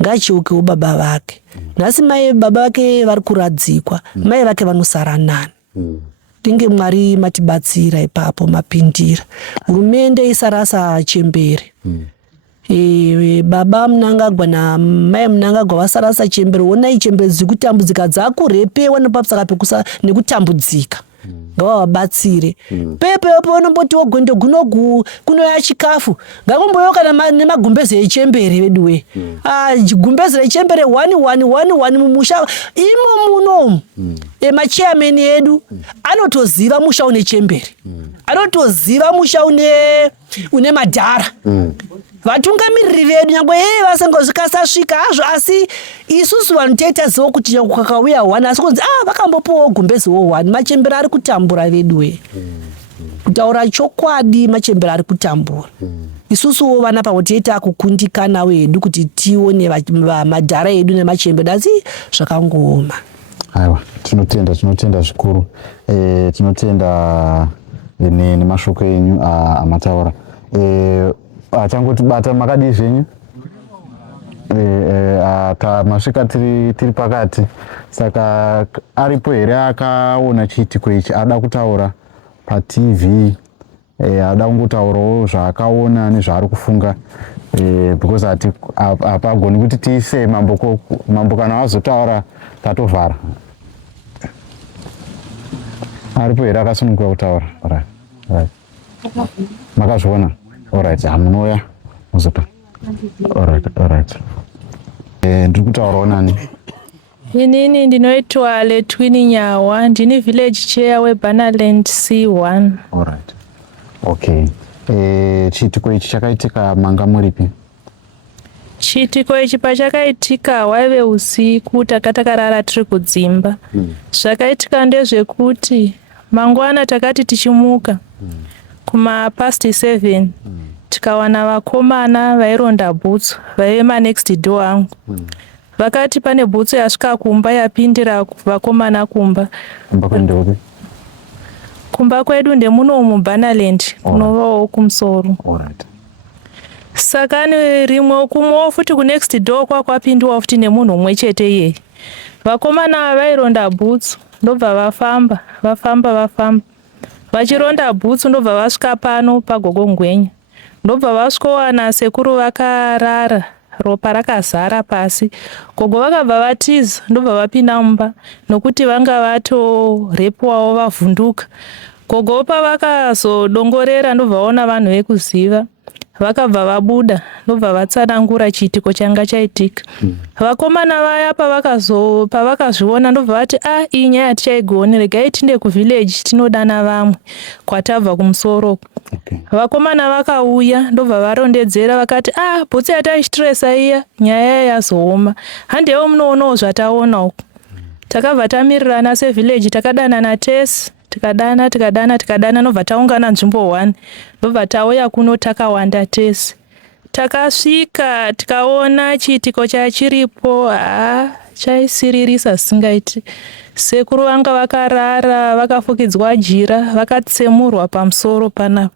Ngacheukewo baba vake. Nhasi mai baba vake vari kuradzikwa, mai vake vanosara nani. Tinge Mwari matibatsira ipapo mapindira. Hurumende isarasa chembere. Baba Mnangagwa na mai Mnangagwa vasarasa chembere. Ona ichembere dzikutambudzika dzakurepewa nepapsaka pekusa nekutambudzika. Ngavabatsire. Pepe panomboti wogondo gunogu kunoya chikafu. Ngakumboyo kana nemagumbezi echembere veduwe. Gumbezi rechembere 1 mumusha imo munomu. Emachairman edu anotoziva musha une chembere. Anotoziva musha une madhara. Vatungamiriri vedu nyangwe vasangozvikasasvika hazvo asi isusu vanotaita zivo kuti kwakauya 1 asi kunzi vakambopowo gumbeziwo 1 machembere ari kutambura veduwe. Kutaura chokwadi machembere ari kutambura. Isusuwo vana pavotoita kukundikana wedu kuti tione madhara edu nemachembere asi zvakangooma. Aiwa, tinotenda zvikuru. Tinotenda nemashoko enyu amataura. Tangoti bata makadii zvenyu? Masvika tiri pakati. Saka aripo here akaona chiitiko ichi ada kutaura paTV, ada kungotaurawo zvaakaona nezvaari kufunga, because hapagoni kuti tiise mambo kana wazotaura tatovhara. Aripo here akasununguka kutaura. Alright. Makazviona? Alright, hamunouya muzopa. Alright. Ndiri kutaurawo nani? Inini ndinoitwa Letwini Nyawa, ndini village chair weBanaland C1. Alright. Okay. Chiitiko ichi chakaitika manga muripi? Chiitiko ichi pachakaitika waive usiku takatarara tiri kudzimba. Zvakaitika ndezvekuti mangwana takati tichimuka kuma past 7 tikawana vakomana vaironda bhutsu vaive manext door angu. Vakati pane bhutsu yasvika kumba yapindira vakomana kumba. Kumba kwedu ndemuno muBanaland kunovawo kumusoro. Saka rimwe kumwe futi kunext door kwakwapindiwa futi nemunhu umwe chete iye. Vakomana vaironda bhutsu ndobva vafamba. Vachironda bhutsu ndobva vasvika pano paGogongwenya. Ndobva vasvikowana sekuru vakarara, ropa rakazara pasi. Gogo vakabva vatiza ndobva vapinda mumba nokuti vanga vatorepuwawo vavhunduka. Gogo pavakazodongorera ndobva vaona vanhu vekuziva. Vakabva vabuda ndobva vatsanangura chiitiko changa chaitika. Vakomana vaya pavakazviona ndobva vati iyi nyaya hatichaigoni, regai tinde kuvillage tinodana vamwe kwatabva kumusoro. Vakomana vakauya ndobva varondedzera vakati bhutsu yataichitiresa iya nyaya yazooma, handewo munoonawo zvataona uku. Takabva tamirirana sevillage takadanana tese. Tikadana nobva taungana nzvimbo 1 ndobva tauya kuno takawanda tese. Takasvika tikaona chiitiko chachiripo chaisiririsa zvisingaiti. Sekuru vanga vakarara vakafukidzwa jira vakatsemurwa pamusoro panapa.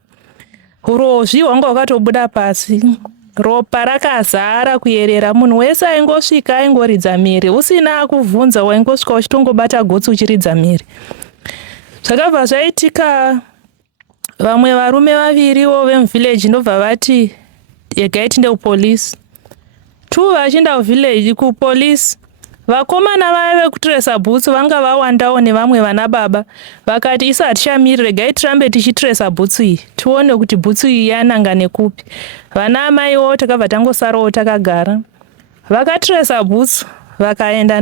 Urozvi hwanga hwakatobuda pasi. Ropa rakazara kuyerera, munhu wese aingosvika aingoridza miri, usina kuvhunza waingosvika uchitongobata gotsi uchiridza miri. Zvakabva zvaitika vamwe varume 2 vemuvillage ndobva vati regai tinde kupolisi. 2 vachienda kuvillage kupolisi. Vakomana vaya vekutiresa bhutsu vanga vawandawo nevamwe vana baba. Vakati isa hatichamiri, regai tirambe tichitiresa bhutsu iyi tione kuti bhutsu iyi yananga nekupi. Vana amaiwo takabva tangosarawo takagara. Vakatiresa bhutsu vakaenda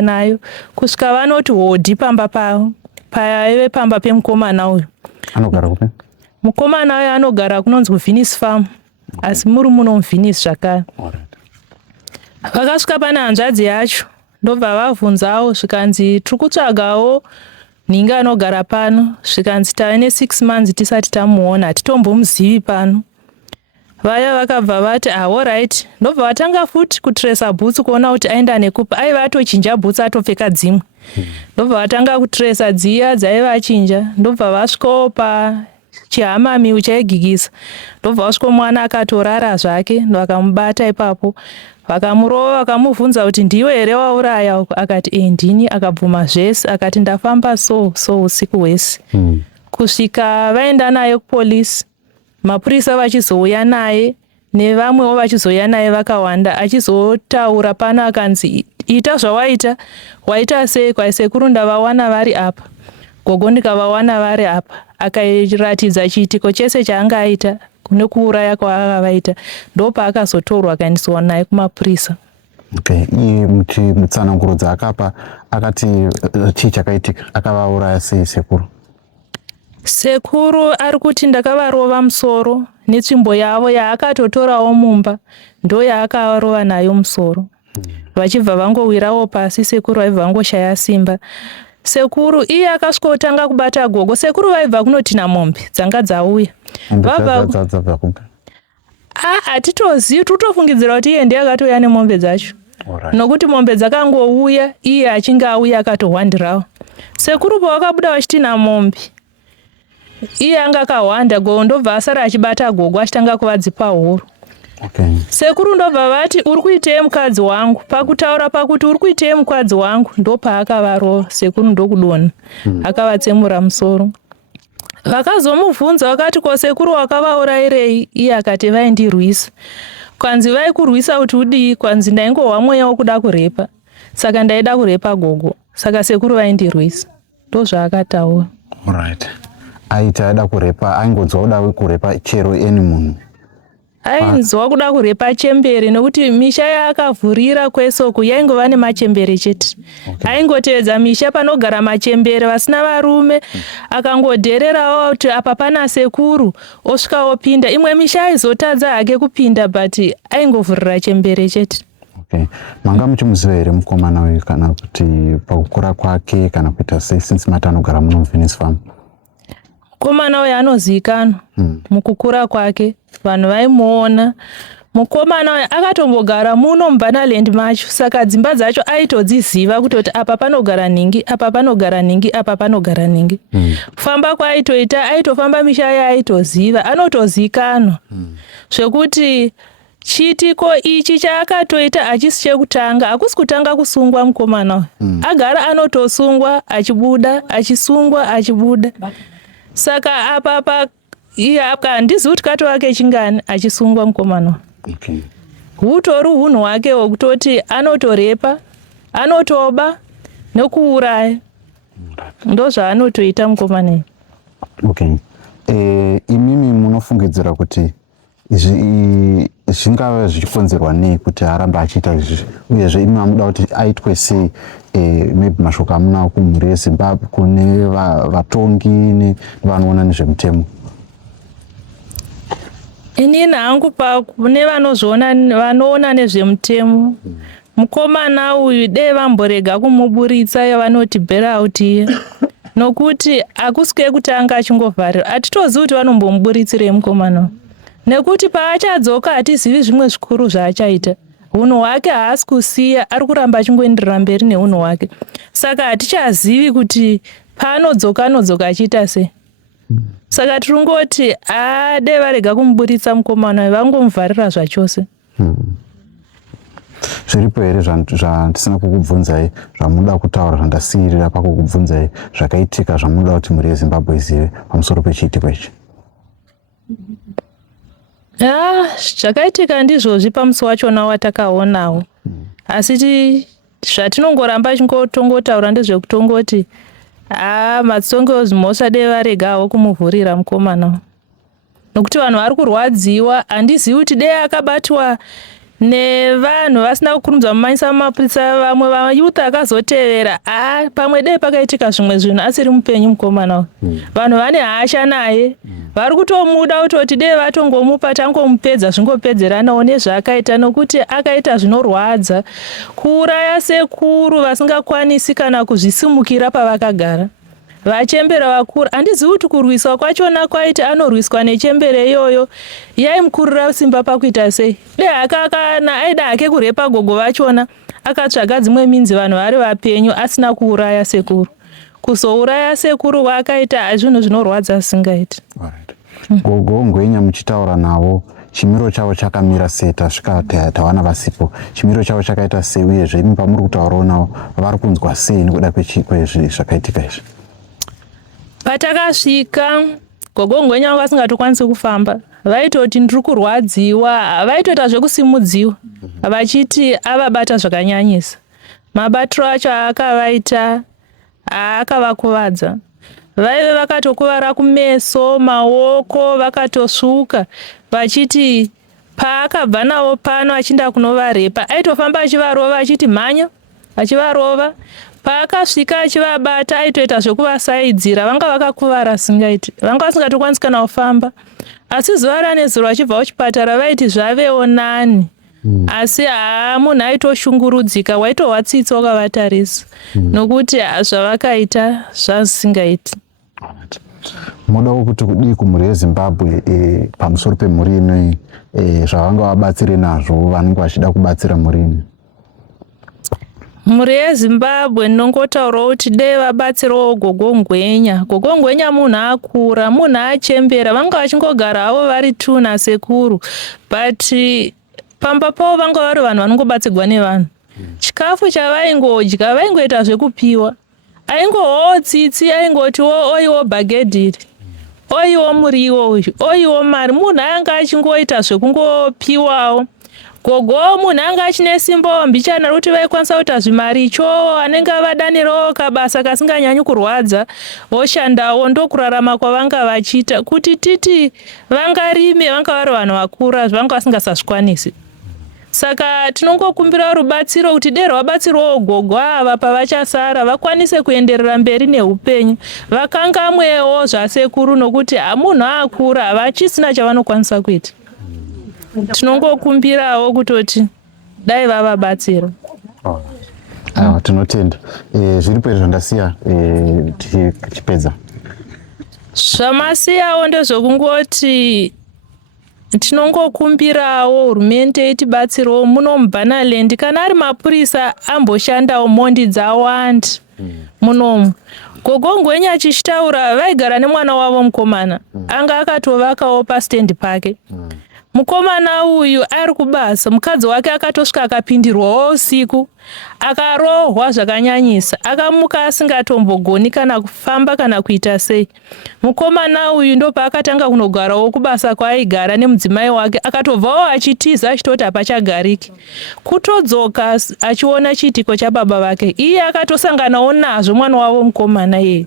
nayo kusvika vanoti hodhi pamba pavo. Paive pamba pemukomana uyu. Anogara kupi? Mukomana uyu anogara kunonzi Venice Farm, asi muri muno Venice zvakare. Vakasvika pane hanzvadzi yacho ndobva vabvunzawo zvikanzi tiri kutsvagawo ninge anogara pano, zvikanzi tave ne6 months tisati tamuona, hatitombomuzivi pano. Vaya vakabva vati alright, ndobva vatanga futi kutresa bhutsu kuona kuti aenda nekupa. Aiva atochinja bhutsu atopfeka dzimwe. Ndobva vatanga kutresa dziya dzaiva achinja, ndobva vasvikawo pachihamamiu chaigigisa. Ndobva vasvika mwana akatorara zvake, vakamubata ipapo. Vakamurova vakamubvunza kuti ndiwe here wauraya? Akati ndini. Akabvuma zvese akati ndafamba so usiku hwese. Kusvika vaenda naye kupolisi, mapurisa vachizouya naye nevamwewo vachizouya naye vakawanda, achizotaura pano akanzi ita zvawaita, waita sei? Kwaisekuru ndavawana vari apa, gogo ndikavawana vari apa. Akaratidza chiitiko chese chaanga aita nekuuraya kwaakavaita. Ndopaakazotorwa akaendeswa naye kumapurisa. Okay, mutsananguro dzaakapa akati chii chakaitika? Akavauraya sei sekuru? Sekuru ari kuti ndakavarova musoro netsvimbo yavo yaakatotorawo mumba, ndo yaakavarova nayo musoro. Vachibva vangowirawo pasi, sekuru vaibva vangoshaya simba. Sekuru iye akasvikotanga kubata gogo. Sekuru vaibva kunotina mombe dzanga dzauya. Hatitozivi, totofungidzira kuti iye ndiye akatouya nemombe dzacho. Nokuti mombe dzakangouya iye achinge auya akatohwandirawo. Sekuru pavakabuda vachitina mombe, iye anga akahwanda, gogo ndobva asara achibata gogo achitanga kuvadzipa horo. Sekuru ndobva vati uri kuitei mukadzi wangu? Pakutaura pakuti uri kuitei mukadzi wangu, ndopaakavarova. Sekuru ndokudonha akavatsemura musoro. Vakazomubvunza vakati ko sekuru wakavaurayirei? Iye akati vaindirwisa. Kwanzi vaikurwisa kuti udii? Kwanzi ndaingohwa mweya wokuda kurepa, saka ndaida kurepa gogo, saka sekuru vaindirwisa. Ndozvaakataura. Aita aida kurepa, aingonzwa kuda kurepa chero eni munhu? Ainzwa kuda kurepa chembere, nekuti misha yaakavhurira kwesoku yaingova nemachembere chete. Aingotevedza misha panogara machembere vasina varume, akangodhererawo kuti apa pana sekuru, osvika opinda. Imwe misha aizotadza hake kupinda, but aingovhurira chembere chete. Manga muchimuziva here mukomana uyu, kana kuti pakukura kwake kana kuita sei since mati anogara muno muVenice Farm? Mukomana uyu anozivikanwa mukukura kwake, vanhu vaimuona. Mukomana uyu akatombogara muno muBanaland macho, saka dzimba dzacho aitodziziva kutoti apa panogara nhingi, apa panogara nhingi, apa panogara nhingi. Kufamba kwaaitoita aitofamba misha yaaitoziva, anotozikanwa. Zvekuti chiitiko ichi chaakatoita hachisi chekutanga, hakusi kutanga kusungwa mukomana uyu. Agara anotosungwa achibuda, achisungwa achibuda. Saka apa iye handizivi kuti kato wake chingani achisungwa mukomana. Hutori hunhu hwake hwekutoti anotorepa, anotoba nekuuraya. Ndozvaanotoita mukomana. Imimi munofungidzira kuti zvingava zvichikonzerwa nei kuti arambe achiita izvi, uyezve imi mamuda kuti aitwe sei? Maybe mashoko amunawo kumhuri yeZimbabwe, kune vatongi nevanoona nezvemutemo? Inini hangu kune vanoona nezvemutemo, mukomana uyu dei vamborega kumuburitsa yavanoti bailout iye, nokuti hakusi kwekutanga achingovharirwa. Hatitozivi kuti vanombomuburitsirei mukomana uyu, nekuti paachadzoka hatizivi zvimwe zvikuru zvaachaita. Hunhu hwake haasi kusiya, ari kuramba achingoenderera mberi nehunhu hwake. Saka hatichazivi kuti paanodzoka anodzoka achiita sei. Saka tiringoti dei varega kumuburitsa mukomana uyu, vangomuvharira zvachose. Zviripo here zvandisina kukubvunzai, zvamuda kutaura, zvandasiyirira pakukubvunzai, zvakaitika zvamuda kuti mhuri yeZimbabwe izive pamusoro pechiitiko ichi? Zvakaitika ndizvozvi pamusi wachona watakaonawo. Asi zvatinongoramba chingotongotaura ndezvekutongoti matsongozi mhosva dei varegawo kumuvhurira mukomana. Nokuti vanhu vari kurwadziwa, handizivi kuti dei akabatwa nevanhu vasina kukurumidza mumanyisa mumapurisa, vamwe vayouth akazotevera, pamwe dei pakaitika zvimwe zvinhu asiri mupenyu mukomana uyu. Vanhu vane hasha naye, vari kutomuda kutoti dei vatongomupa tangomupedza zvingopedzeranawo nezvaakaita, nokuti akaita zvinorwadza, kuuraya sekuru vasingakwanisi kana kuzvisimukira pavakagara. vachembera vakura. Handizivi kuti kurwiswa kwachona kwaiti anorwiswa nechembere iyoyo yaimukurira simba pakuita sei. Kana aida hake kurepa gogo vachona akatsvaga dzimwe minzi vanhu vari vapenyu asina kuuraya sekuru. Kuzouraya sekuru wakaita zvinhu zvinorwadza asingaiti. Gogo Ngwenya muchitaura navo chimiro chavo chakamira sei? Tasvika tawana vasipo, chimiro chavo chakaita sei uyezve pamuri kutaurawo navo vari kunzwa sei nekuda kwezvakaitika izvi? Patakasvika Gogo Ngwenya vanga vasingatokwanisi kufamba, vaitoti ndiri kurwadziwa, vaitoita zvekusimudziwa vachiti avabata zvakanyanyisa. Mabatiro acho akavaita akavakuvadza. Vaive vakatokuvara kumeso, maoko, vakatosvuka vachiti paakabva navo pano achinda kunovarepa aitofamba achivarova achiti mhanya achivarova. Paakasvika achivabata aitoita zvekuvasaidzira, vanga vakakuvara singaiti, vanga vasingatokwanisi kana kufamba. Asi zuva ranezuro achibva kuchipatara vaiti zvavewo nani. Asi munhu aitoshungurudzika, waitohwa tsitsi wakavatarisa nokuti zvavakaita zvasingaiti. Mudawo kuti kudii kumhuri yeZimbabwe pamusoro pemhuri ino zvavanga vabatsire nazvo vanenge vachida kubatsira mhuri ino? Mhuri yeZimbabwe ndinongotaurawo kuti dei vabatsirawo Gogo Ngwenya. Gogo Ngwenya munhu akura, munhu achembera, vanga vachingogara havo vari tu nasekuru, but pamba pavo vanga vari vanhu vanongobatsirwa nevanhu. Chikafu chavaingodya vaingoita zvekupiwa, aingohowo tsitsi, aingoti oiwo bhagedhiri, oiwo muriwo uyu, oiwo mari. Munhu anga achingoita zvekungopiwawo. Gogo munhu anga achine simba mbichana rokuti vaikwanisa kuita zvimaricho, anenge avadanirawo kabasa kasinganyanyi kurwadza voshandawo, ndokurarama kwavanga vachiita. Kuti titi vangarime vanga vari vanhu vakura zvavanga vasingasazvikwanisi. Saka tinongokumbira rubatsiro kuti dei rwabatsirawo gogo ava pavachasara vakwanise kuenderera mberi neupenyu, vakangamwewo zvasekuru nokuti munhu akura vachisina chavanokwanisa kuita. Tinongokumbirawo kutoti dai vavabatsira. Aiwa, tinotenda. Zviripo here zvandasiya tichipedza? Zvamasiyawo ndezvokungoti tinongokumbirawo hurumende itibatsirawo muno muBanaland. Kana ari mapurisa amboshandawo, mondi dzawanda munomu. Gogo Ngwenya achitaura vaigara nemwana wavo mukomana, anga akatovakawo pastendi pake. Mukomana uyu ari kubasa, mukadzi wake akatosvika akapindirwawo usiku, akarohwa zvakanyanyisa, akamuka asingatombogoni kana kufamba kana kuita sei. Mukomana uyu ndopaakatanga kunogarawo kubasa kwaaigara nemudzimai wake, akatobvawo achitiza achitoti hapachagariki. Kutodzoka achiona chiitiko chababa vake, iye akatosanganawo nazvo mwana wavo mukomana iye.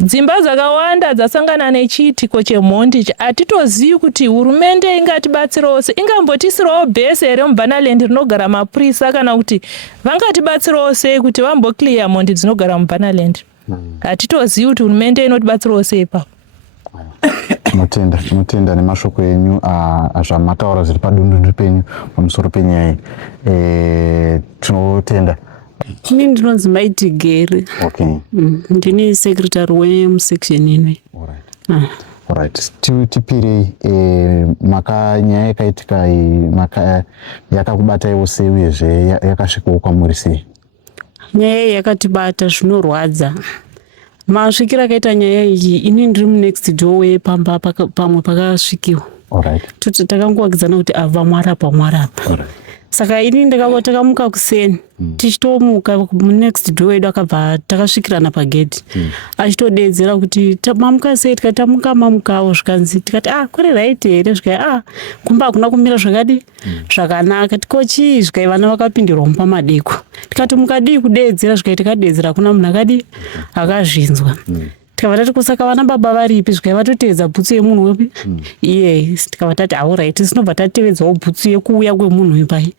Dzimba dzakawanda dzasangana nechiitiko chemhondi. Hatitozivi kuti hurumende ingatibatsirawo sei, ingambotisirawo bhesi here muBanaland rinogara mapurisa, kana kuti vangatibatsirawo sei kuti vambokliya mhondi dzinogara muBanaland. Hatitozivi kuti hurumende inotibatsirawo sei ipapo. Tinotenda nemashoko enyu zvamataura zviri padundundu penyu pamusoro penyaya iyi. Tinotenda. Ini ndinonzi Maiti Gere. Okay. Ndini secretary wemusection ino. Alright. Tipirei nyaya yakaitika yakakubataiwo sei uyezve yakasvikawo kwamuri sei? Nyaya yakatibata zvinorwadza. Masvikira akaita nyaya iyi, ini ndiri munext door wepamba pamwe pakasvikiwa. Alright. Toti takangowakidzana kuti ava mwarapa. Alright. Saka ini takamuka kuseni, tichitomuka munext door wedu akabva takasvikirana pagedhi. Achitodedzera kuti mamuka sei, tikati tamuka mamukawo zvikanzi, tikati kuri right here, zvikai kumba hakuna kumira zvakadi zvakanaka, tikochi zvikai vana vakapindirwa mupa madeko. Tikati mukadii kudedzera, zvikai tikadedzera kuna munhu akadi akazvinzwa. Tikavati kusaka vana baba varipi, zvikai vatotevedza bhutsu yemunhu wepi iye. Tikavati alright, tinobva tatevedzawo bhutsu yekuuya kwemunhu wepai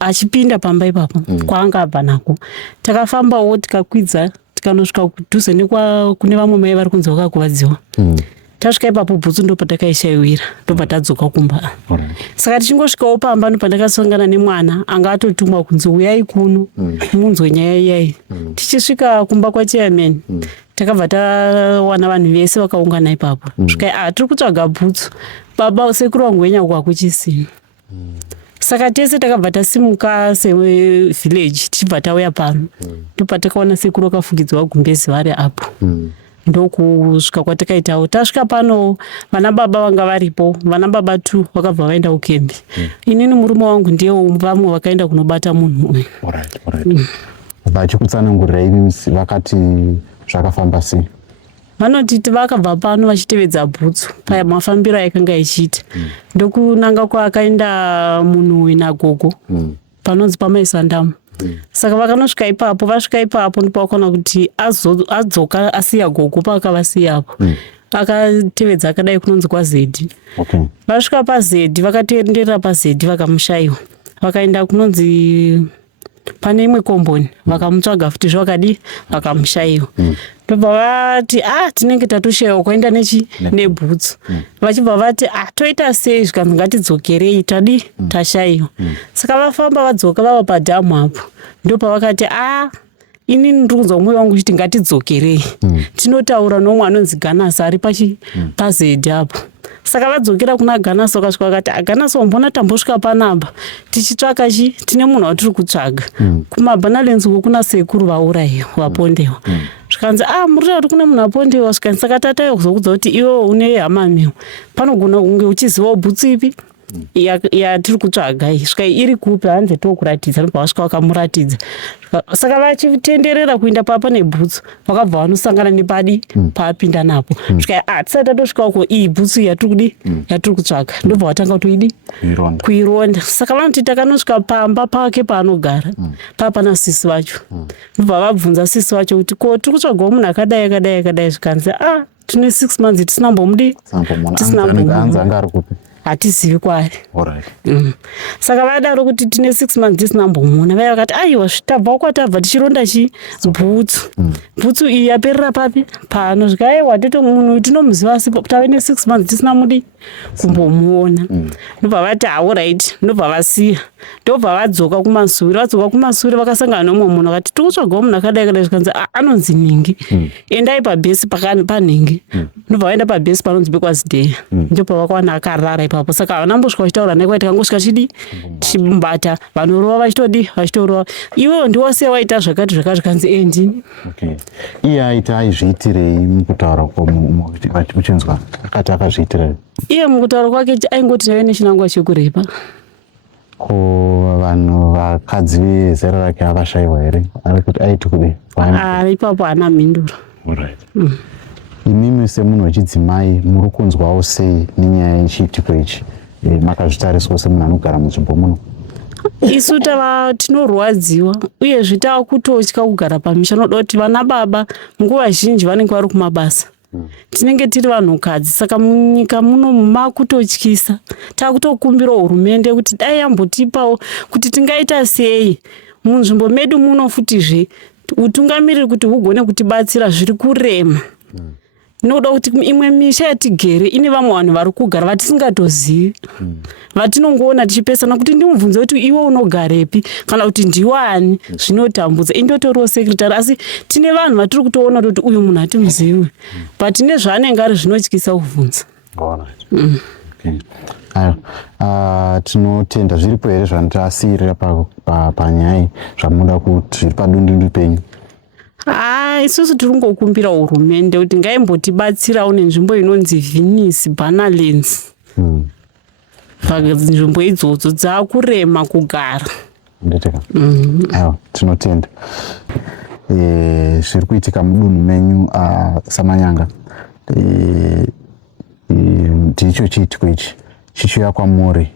achipinda pamba ipapo kwaanga abva nako. Takafambawo tikakwidza tikanosvika kudhuze nekune vamwe mai vari kunzi vakakuvadziwa. Tasvika ipapo bhutsu ndopatakaishaiwira, ndobva tadzoka kumba. Saka tichingosvikawo pamba ndopandakasangana nemwana anga atotumwa kunzi uyai kuno munzwe nyaya iyai. Tichisvika kumba kwachairman, takabva tawana vanhu vese vakaungana ipapo svikai tiri kutsvaga bhutsu baba sekuru wangu wenya kwakuchisina saka tese takabva tasimuka sevillage tichibva tauya pano ndopatakaona sekuru akafukidzwa gumbezi vari apo ndokusvika kwatakaitawo tasvika pano vana baba vanga varipo vana baba 2 vakabva vaenda ukembi inini murume wangu ndiye vamwe vakaenda kunobata munhu uyu vachikutsanangurira imi vakati zvakafamba sei? vanoti vakabva pano vachitevedza bhutsu pamafambiro aikanga ichiita ndokunanga kwaakaenda munhu uyu nagogo panonzi pamaisandamu saka vakanosvika ipapo vasvika ipapo ndopakaona kuti adzoka asiya gogo paakavasiyapo akatevedza akadai kunonzi kwaZedhi vasvika paZedhi vakatenderera paZedhi vakamushayiwa vakaenda kunonzi pane imwe komboni vakamutsvaga futi zvakadi vakamushayiwa ndobva vati tinenge tatoshayiwa kwaenda nebhutsu vachibva vati toita sei zvikanzi ngatidzokerei tashayiwa saka vafamba vadzoka vava padhamu apo ndopavakati inini ndiri kunzwa mwoyo wangu uchiti ngatidzokerei tinotaura nomwe anonzi Ganasi ari paZedhi apo saka vadzokera kuna Ganasi vakasvika vakati Ganasi wambona tambosvika panapa tichitsvaka tine munhu watiri kutsvaga kumaBanalands uko kuna sekuru vaurayiwa vapondewa zvikanzi muritaura kuti kune munhu apondewa zvikanzi saka tatauya kuzokudza kuti iwe une hama newo panogona kunge uchizivawo bhutsu ipi yatiri kutsvaga svikai iri kupi hanze tokuratidza ndobva vasvika vakamuratidza saka vachitenderera kuenda papa nebhutsu vakabva vanosangana nepadi paapinda napo svikai tisati tatosvika uko iyi bhutsu yatiri kutsvaga ndobva vatanga kutoidi kuironda saka vanoti takanosvika pamba pake paanogara papana sisi vacho ndobva vabvunza sisi vacho kuti ko tiri kutsvagawo munhu akadai akadai akadai zvikanzi tine 6 months tisina mbomudi hatizivi kwaari saka vadaro kuti tine 6 months tisina mbomuona vaya vakati aiwa tabva kwatabva tichironda bhutsu iyi yaperera papi pano zvikaiwa toto munhu tinomuziva asi tave ne 6 months tisina mudi kumbomuona ndobva vati alright ndobva vasiya ndobva vadzoka kumashure vakasangana nomwe munhu vakati tiri kutsvagawo munhu akadai kadai zvikanzi anonzi Ningi endai pabhesi panhingi ndobva vaenda pabhesi panonzi bekwaZidheya ndopavakawana akarara ipapo saka havana mbosvika vachitaura naye kwaiti kangosvika tichibata vanorova vachitorova iwewo ndiwasiya waita zvakati zvikanzi ndini iye aita aizviitirei mukutaura uchinzwa akati akazviitirei iye mukutaura kwake aingoti naive nechinangwa chekurepa ko vanhu vakadzi vezera rake avashayiwa here aiti kudii ipapo haana mhinduro imimi semunhu wechidzimai muri kunzwawo sei nenyaya yechiitiko ichi makazvitariswa semunhu anogara munzvimbo muno? isu tinorwadziwa uyezve tava kutotya kugara pamisha noda kuti vana baba nguva zhinji vanenge vari kumabasa tinenge tiri vanhukadzi saka munyika muno makutotyisa takutokumbira hurumende kuti dai yambotipawo kuti tingaita sei munzvimbo medu muno futizve utungamiriri kuti hugone kutibatsira zviri kurema noda kuti imwe misha yatigere ine vamwe vanhu vari kugara vatisingatozivi vatinongoona tichipesana kuti ndimubvunze kuti iwe unogarepi kana kuti ndiwani zvinotambudza indotoriwo sekretari asi tine vanhu vatiri kutoona kuti uyu munhu hatimuzivi but ine zvaanenge ari zvinotyisa kuvhunza tinotenda zviripo here zvanotasiyirira panyaya zvamuda kuti zviri padundundu penyu? isusu tiri kungokumbira hurumende kuti ngaimbotibatsirawo nenzvimbo inonzi Venice Banalands nzvimbo idzodzo dzakurema kugara ndeteka tinotenda zviri kuitika mudunhu menyu Samanyanga ndicho chiitiko ichi chichiuya kwamuri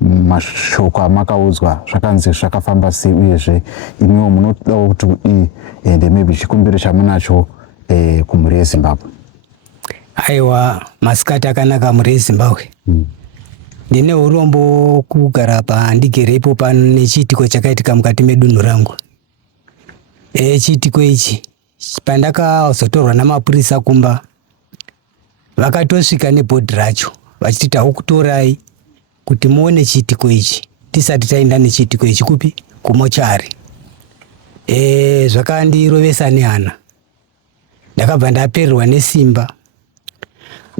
mashoko amakaudzwa zvakanzi zvakafamba sei uyezve imiwo munodawo kuti ende maybe chikumbiro chamunacho kumhuri yeZimbabwe? Aiwa, masikati akanaka mhuri yeZimbabwe. Ndine urombo kugara pandigerepo pane chiitiko chakaitika mukati medunhu rangu. Chiitiko ichi pandakazotorwa namapurisa kumba vakatosvika nebhodhi racho vachiti takutorai kuti muone chiitiko ichi tisati taenda nechiitiko ichi kupi kumochari. Zvakandirovesa nehana ndakabva ndapererwa nesimba.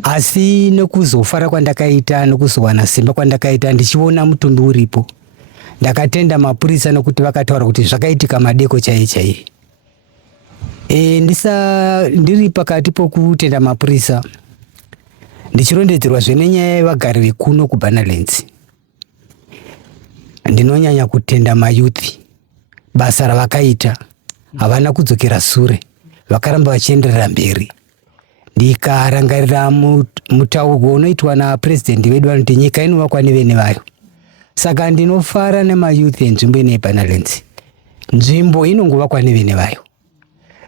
Asi nekuzofara kwandakaita nekuzowana simba kwandakaita ndichiona mutumbi uripo, ndakatenda mapurisa nokuti vakataura kuti zvakaitika madeko chaiye. Ndiri pakati pokutenda mapurisa ndichirondedzerwa zvenenyaya yevagari vekuno kuBanalands. Ndinonyanya kutenda mayuthi, basa ravakaita havana kudzokera sure, vakaramba vachienderera mberi. Ndikarangarira mutauro unoitwa napresident vedu vanoti nyika inovakwa nevene vayo. Saka ndinofara nemayuthi enzvimbo ine Banalands. Nzvimbo inongovakwa nevene vayo.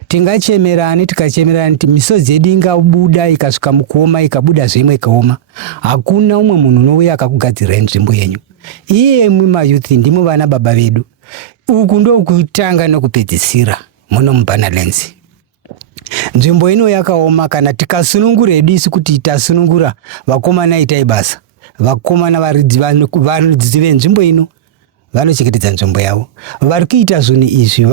Tingachemerane tikachemerana misodzi yedu ingabuda ikasvika mukuoma ikabuda zvimwe ikaoma. Hakuna umwe munhu unouya akakugadzirira nzvimbo yenyu. Iyemwe mayuthi ndimo vana baba vedu. Uku ndokutanga nokupedzisira muno muBanalands. Nzvimbo ino yakaoma kana tikasunungura hedu isi kuti tasunungura vakomana itai basa. Vakomana varidzi venzvimbo ino vanochengetedza nzvimbo yavo. Vari kuita zvinhu izvi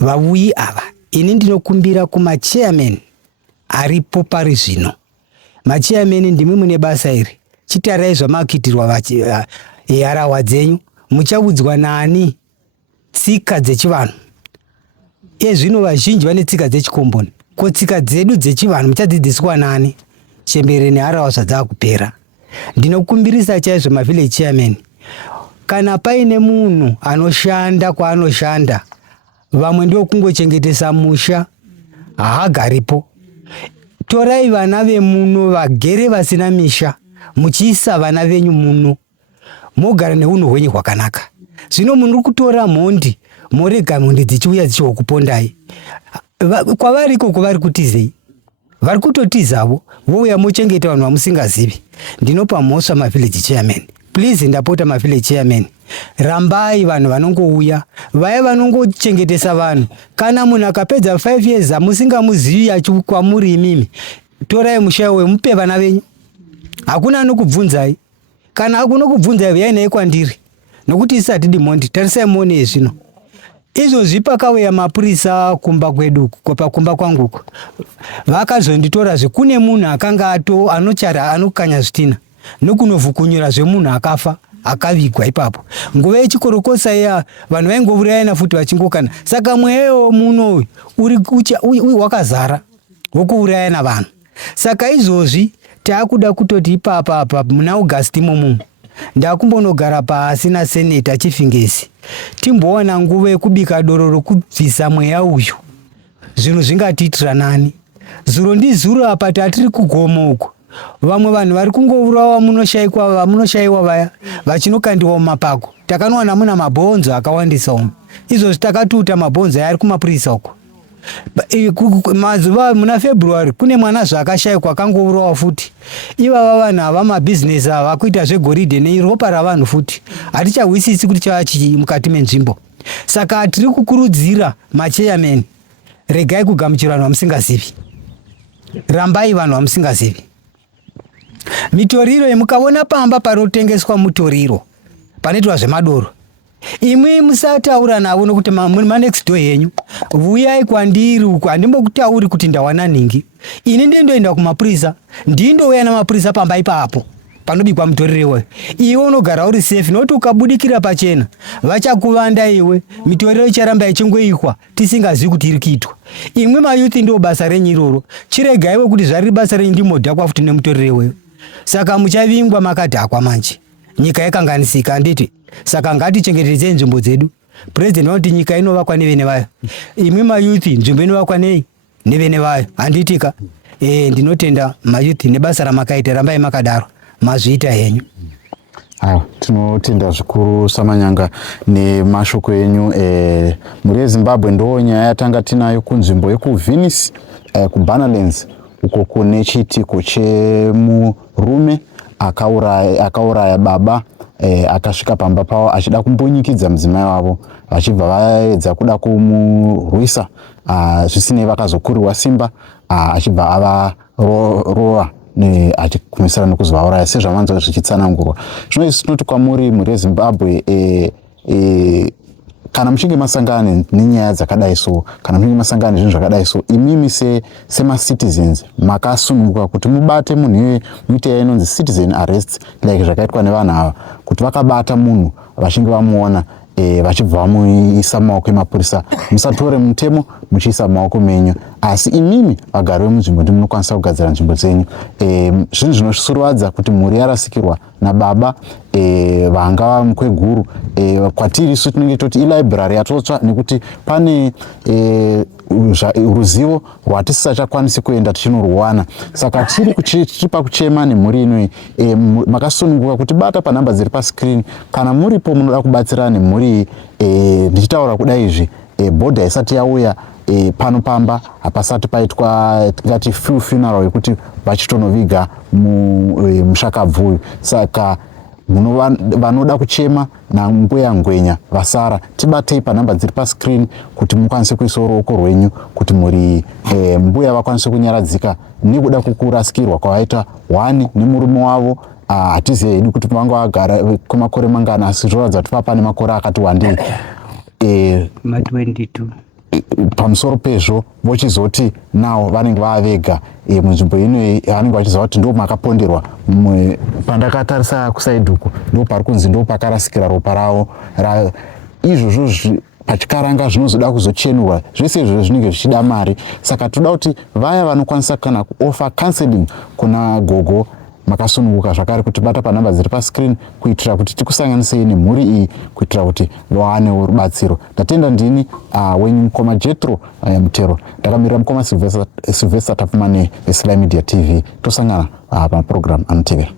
vauyi ava. Ini ndinokumbira kumachairman aripo pari zvino. Machairman ndimi mune basa iri. Chitarai zvamakitirwa harawa dzenyu. Muchaudzwa nani tsika dzechivanhu. Zvino vazhinji vane tsika dzechikomboni. Ko tsika dzedu dzechivanhu muchadzidziswa nani? Chembere neharawa zvadzakupera. Ndinokumbirisa chaizvo mavillage chairman. Kana paine munhu anoshanda kwaanoshanda, vamwe ndio kungochengetesa musha, haagaripo. Torai vana vemuno vagere vasina misha, muchiisa vana venyu muno, mogara neunhu hwenyu hwakanaka. Zvino munhu kutora mhondi, morega mhondi dzichiuya dzichokupondai. Kwavariko kuvari kutizei? Vari kutotizavo, vouya mochengeta vanhu vamusingazivi. Ndinopa mhosva mavillage chairman. Please ndapota mavillage chairman. Rambai vanhu vanongouya, vaya vanongochengetesa vanhu. Kana munhu akapedza 5 years musingamuzivi achikwamuri imimi, torai musha wemupe vana venyu. Hakuna anokubvunzai. Kana hakuna kubvunzai uyai naye kwandiri. Nokuti isati dimondi, tarisai muone zvino. Izvozvi pakauya mapurisa kumba kwedu, kumba kwangu. Vakazonditora zvekune munhu akanga anokanya zvitina. Nokunovhukunyura zvemunhu akafa, akavigwa ipapo. Nguva yechikorokosa iya vanhu vaingourayana futi vachingokana. Saka mweyo muno uri wakazara wokuurayana vanhu. Saka izvozvi taakuda kutoti ipapa muna August imomo ndakumbonogara pasi naseneta Chifingesi. Timbowana nguva yekubika doro rokubvisa mweya uyu. Zvinhu zvingatiitira nani? Zuro ndizuro apa tatiri kugomo uko. Vamwe vanhu vari kungourawa munoshayiwa vaya vachinokandiwa mumapako. Takanowana muna mabhonzo akawandisa umu. Izvozvi takatuta mabhonzo ari kumapurisa uko. Mazuva muna February kune mwana zvakashayikwa akangourawa futi. Ivava vanhu ava mabhizinesi ava kuita zvegoridhe neropa ravanhu futi. Hatichahwisisi kuti chava chii mukati menzvimbo. Saka tiri kukurudzira machairman, regai kugamuchira vanhu vamusingazivi. Rambai vanhu vamusingazivi. Mitoriro mukaona pamba parotengeswa mutoriro panoitwa zvemadoro, imwe musataura navo nokuti manext door yenyu. Vuyai kwandiri uko, handimbokutauri kuti ndawana ningi. Ini ndendoenda kumapurisa, ndindouya namapurisa pamba ipapo panobikwa mutoriro. Iwe unogara uri safe, nokuti ukabudikira pachena vachakuvanda iwe. Mitoriro icharamba ichingoikwa tisingazivi kuti iri kuitwa. Imwe mayuthi ndo basa renyu iroro. Chiregaiwe kuti zvariri basa renyu ndimodhakwa futi nemutoriro. Saka muchavingwa makadhakwa manje. Nyika yakanganisika handiti. Saka ngatichengetedze nzvimbo dzedu. President vanoti nyika inovakwa nevene vayo. Imwe mayuthi nzvimbo inovakwa nevene vayo. Handitika. Ndinotenda mayuthi nebasa ramakaita, rambai makadaro. Mazviita henyu. Tinotenda zvikuru Samanyanga nemashoko enyu. Muri eZimbabwe ndo nyaya yatanga tinayo kunzvimbo yekuVenice kuBanalands, uko kune chitiko chemurume akauraya baba, akasvika pamba pavo achida kumbonyikidza mudzimai wavo, vachibva vaedza kuda kumurwisa, zvisinei vakazokurirwa simba, achibva avarova achikumisira nekuzovauraya sezvavanzwa zvichitsanangurwa. Zvino isi tinoti kwamuri muri eZimbabwe, kana muchinge masangana nenyaya dzakadai so, kana muchinge masangana nezvinhu zvakadai so, imimi semacitizens makasununguka kuti mubate munhu iye muite inonzi citizen arrest like zvakaitwa nevanhu ava, kuti vakabata munhu vachinge vamuona vachibva vamuisa mumaoko emapurisa, musatore mutemo muchiisa mumaoko menyu, asi imimi vagari vemunzvimbo ndimunokwanisa kugadzira nzvimbo dzenyu. Zvinhu zvinosuruvadza kuti mhuri yarasikirwa nababa vanga mukweguru, kwatiri isu tinenge toti ilibrary yatotsva, nekuti pane ruzivo rwatisingachakwanisi kuenda tichinorwana. Saka tiri pakuchema nemhuri inoi, makasununguka kuti bata panhamba dziri pascreen kana muripo munoda kubatsira nemhuri iyi. Ndichitaura kudai izvi, bhodha isati yauya panopamba hapasati paitwa tingati funeral yekuti vachitonoviga mushakabvu. Saka vanoda kuchema nambuya ngwenya vasara, tibatei panhamba dziri pascreen kuti mukwanise kuisa ruoko rwenyu kuti muri mbuya vakwanise kunyaradzika nekuda kukurasikirwa kwavaita wani nemurume wavo. Hatizivi hedu kuti vanga vagara kwemakore mangana, asi zvoratidza kuti pane makore akati wandei. 22 pamusoro pezvo vochizoti nawo vanenge vavega munzvimbo ino, vanenge vachiziva kuti ndo makaponderwa. Pandakatarisa kusaidi uku ndo pari kunzi ndo pakarasikira ropa ravo. Izvozvo pachikaranga zvinozoda kuzochenurwa, zvese izvozvo zvinenge zvichida mari. Saka toda kuti vaya vanokwanisa kana kuofa counseling kuna gogo makasununguka zvakare kuti bata panhamba dziri pascreen kuitira kuti tikusanganisei nemhuri iyi kuitira kuti vawane rubatsiro. Ndatenda ndini wenyu mukoma Jethro Mutero, ndakamirira mukoma Sylvester Tapumane, Sly Media TV. Tosangana paprogram anotevera.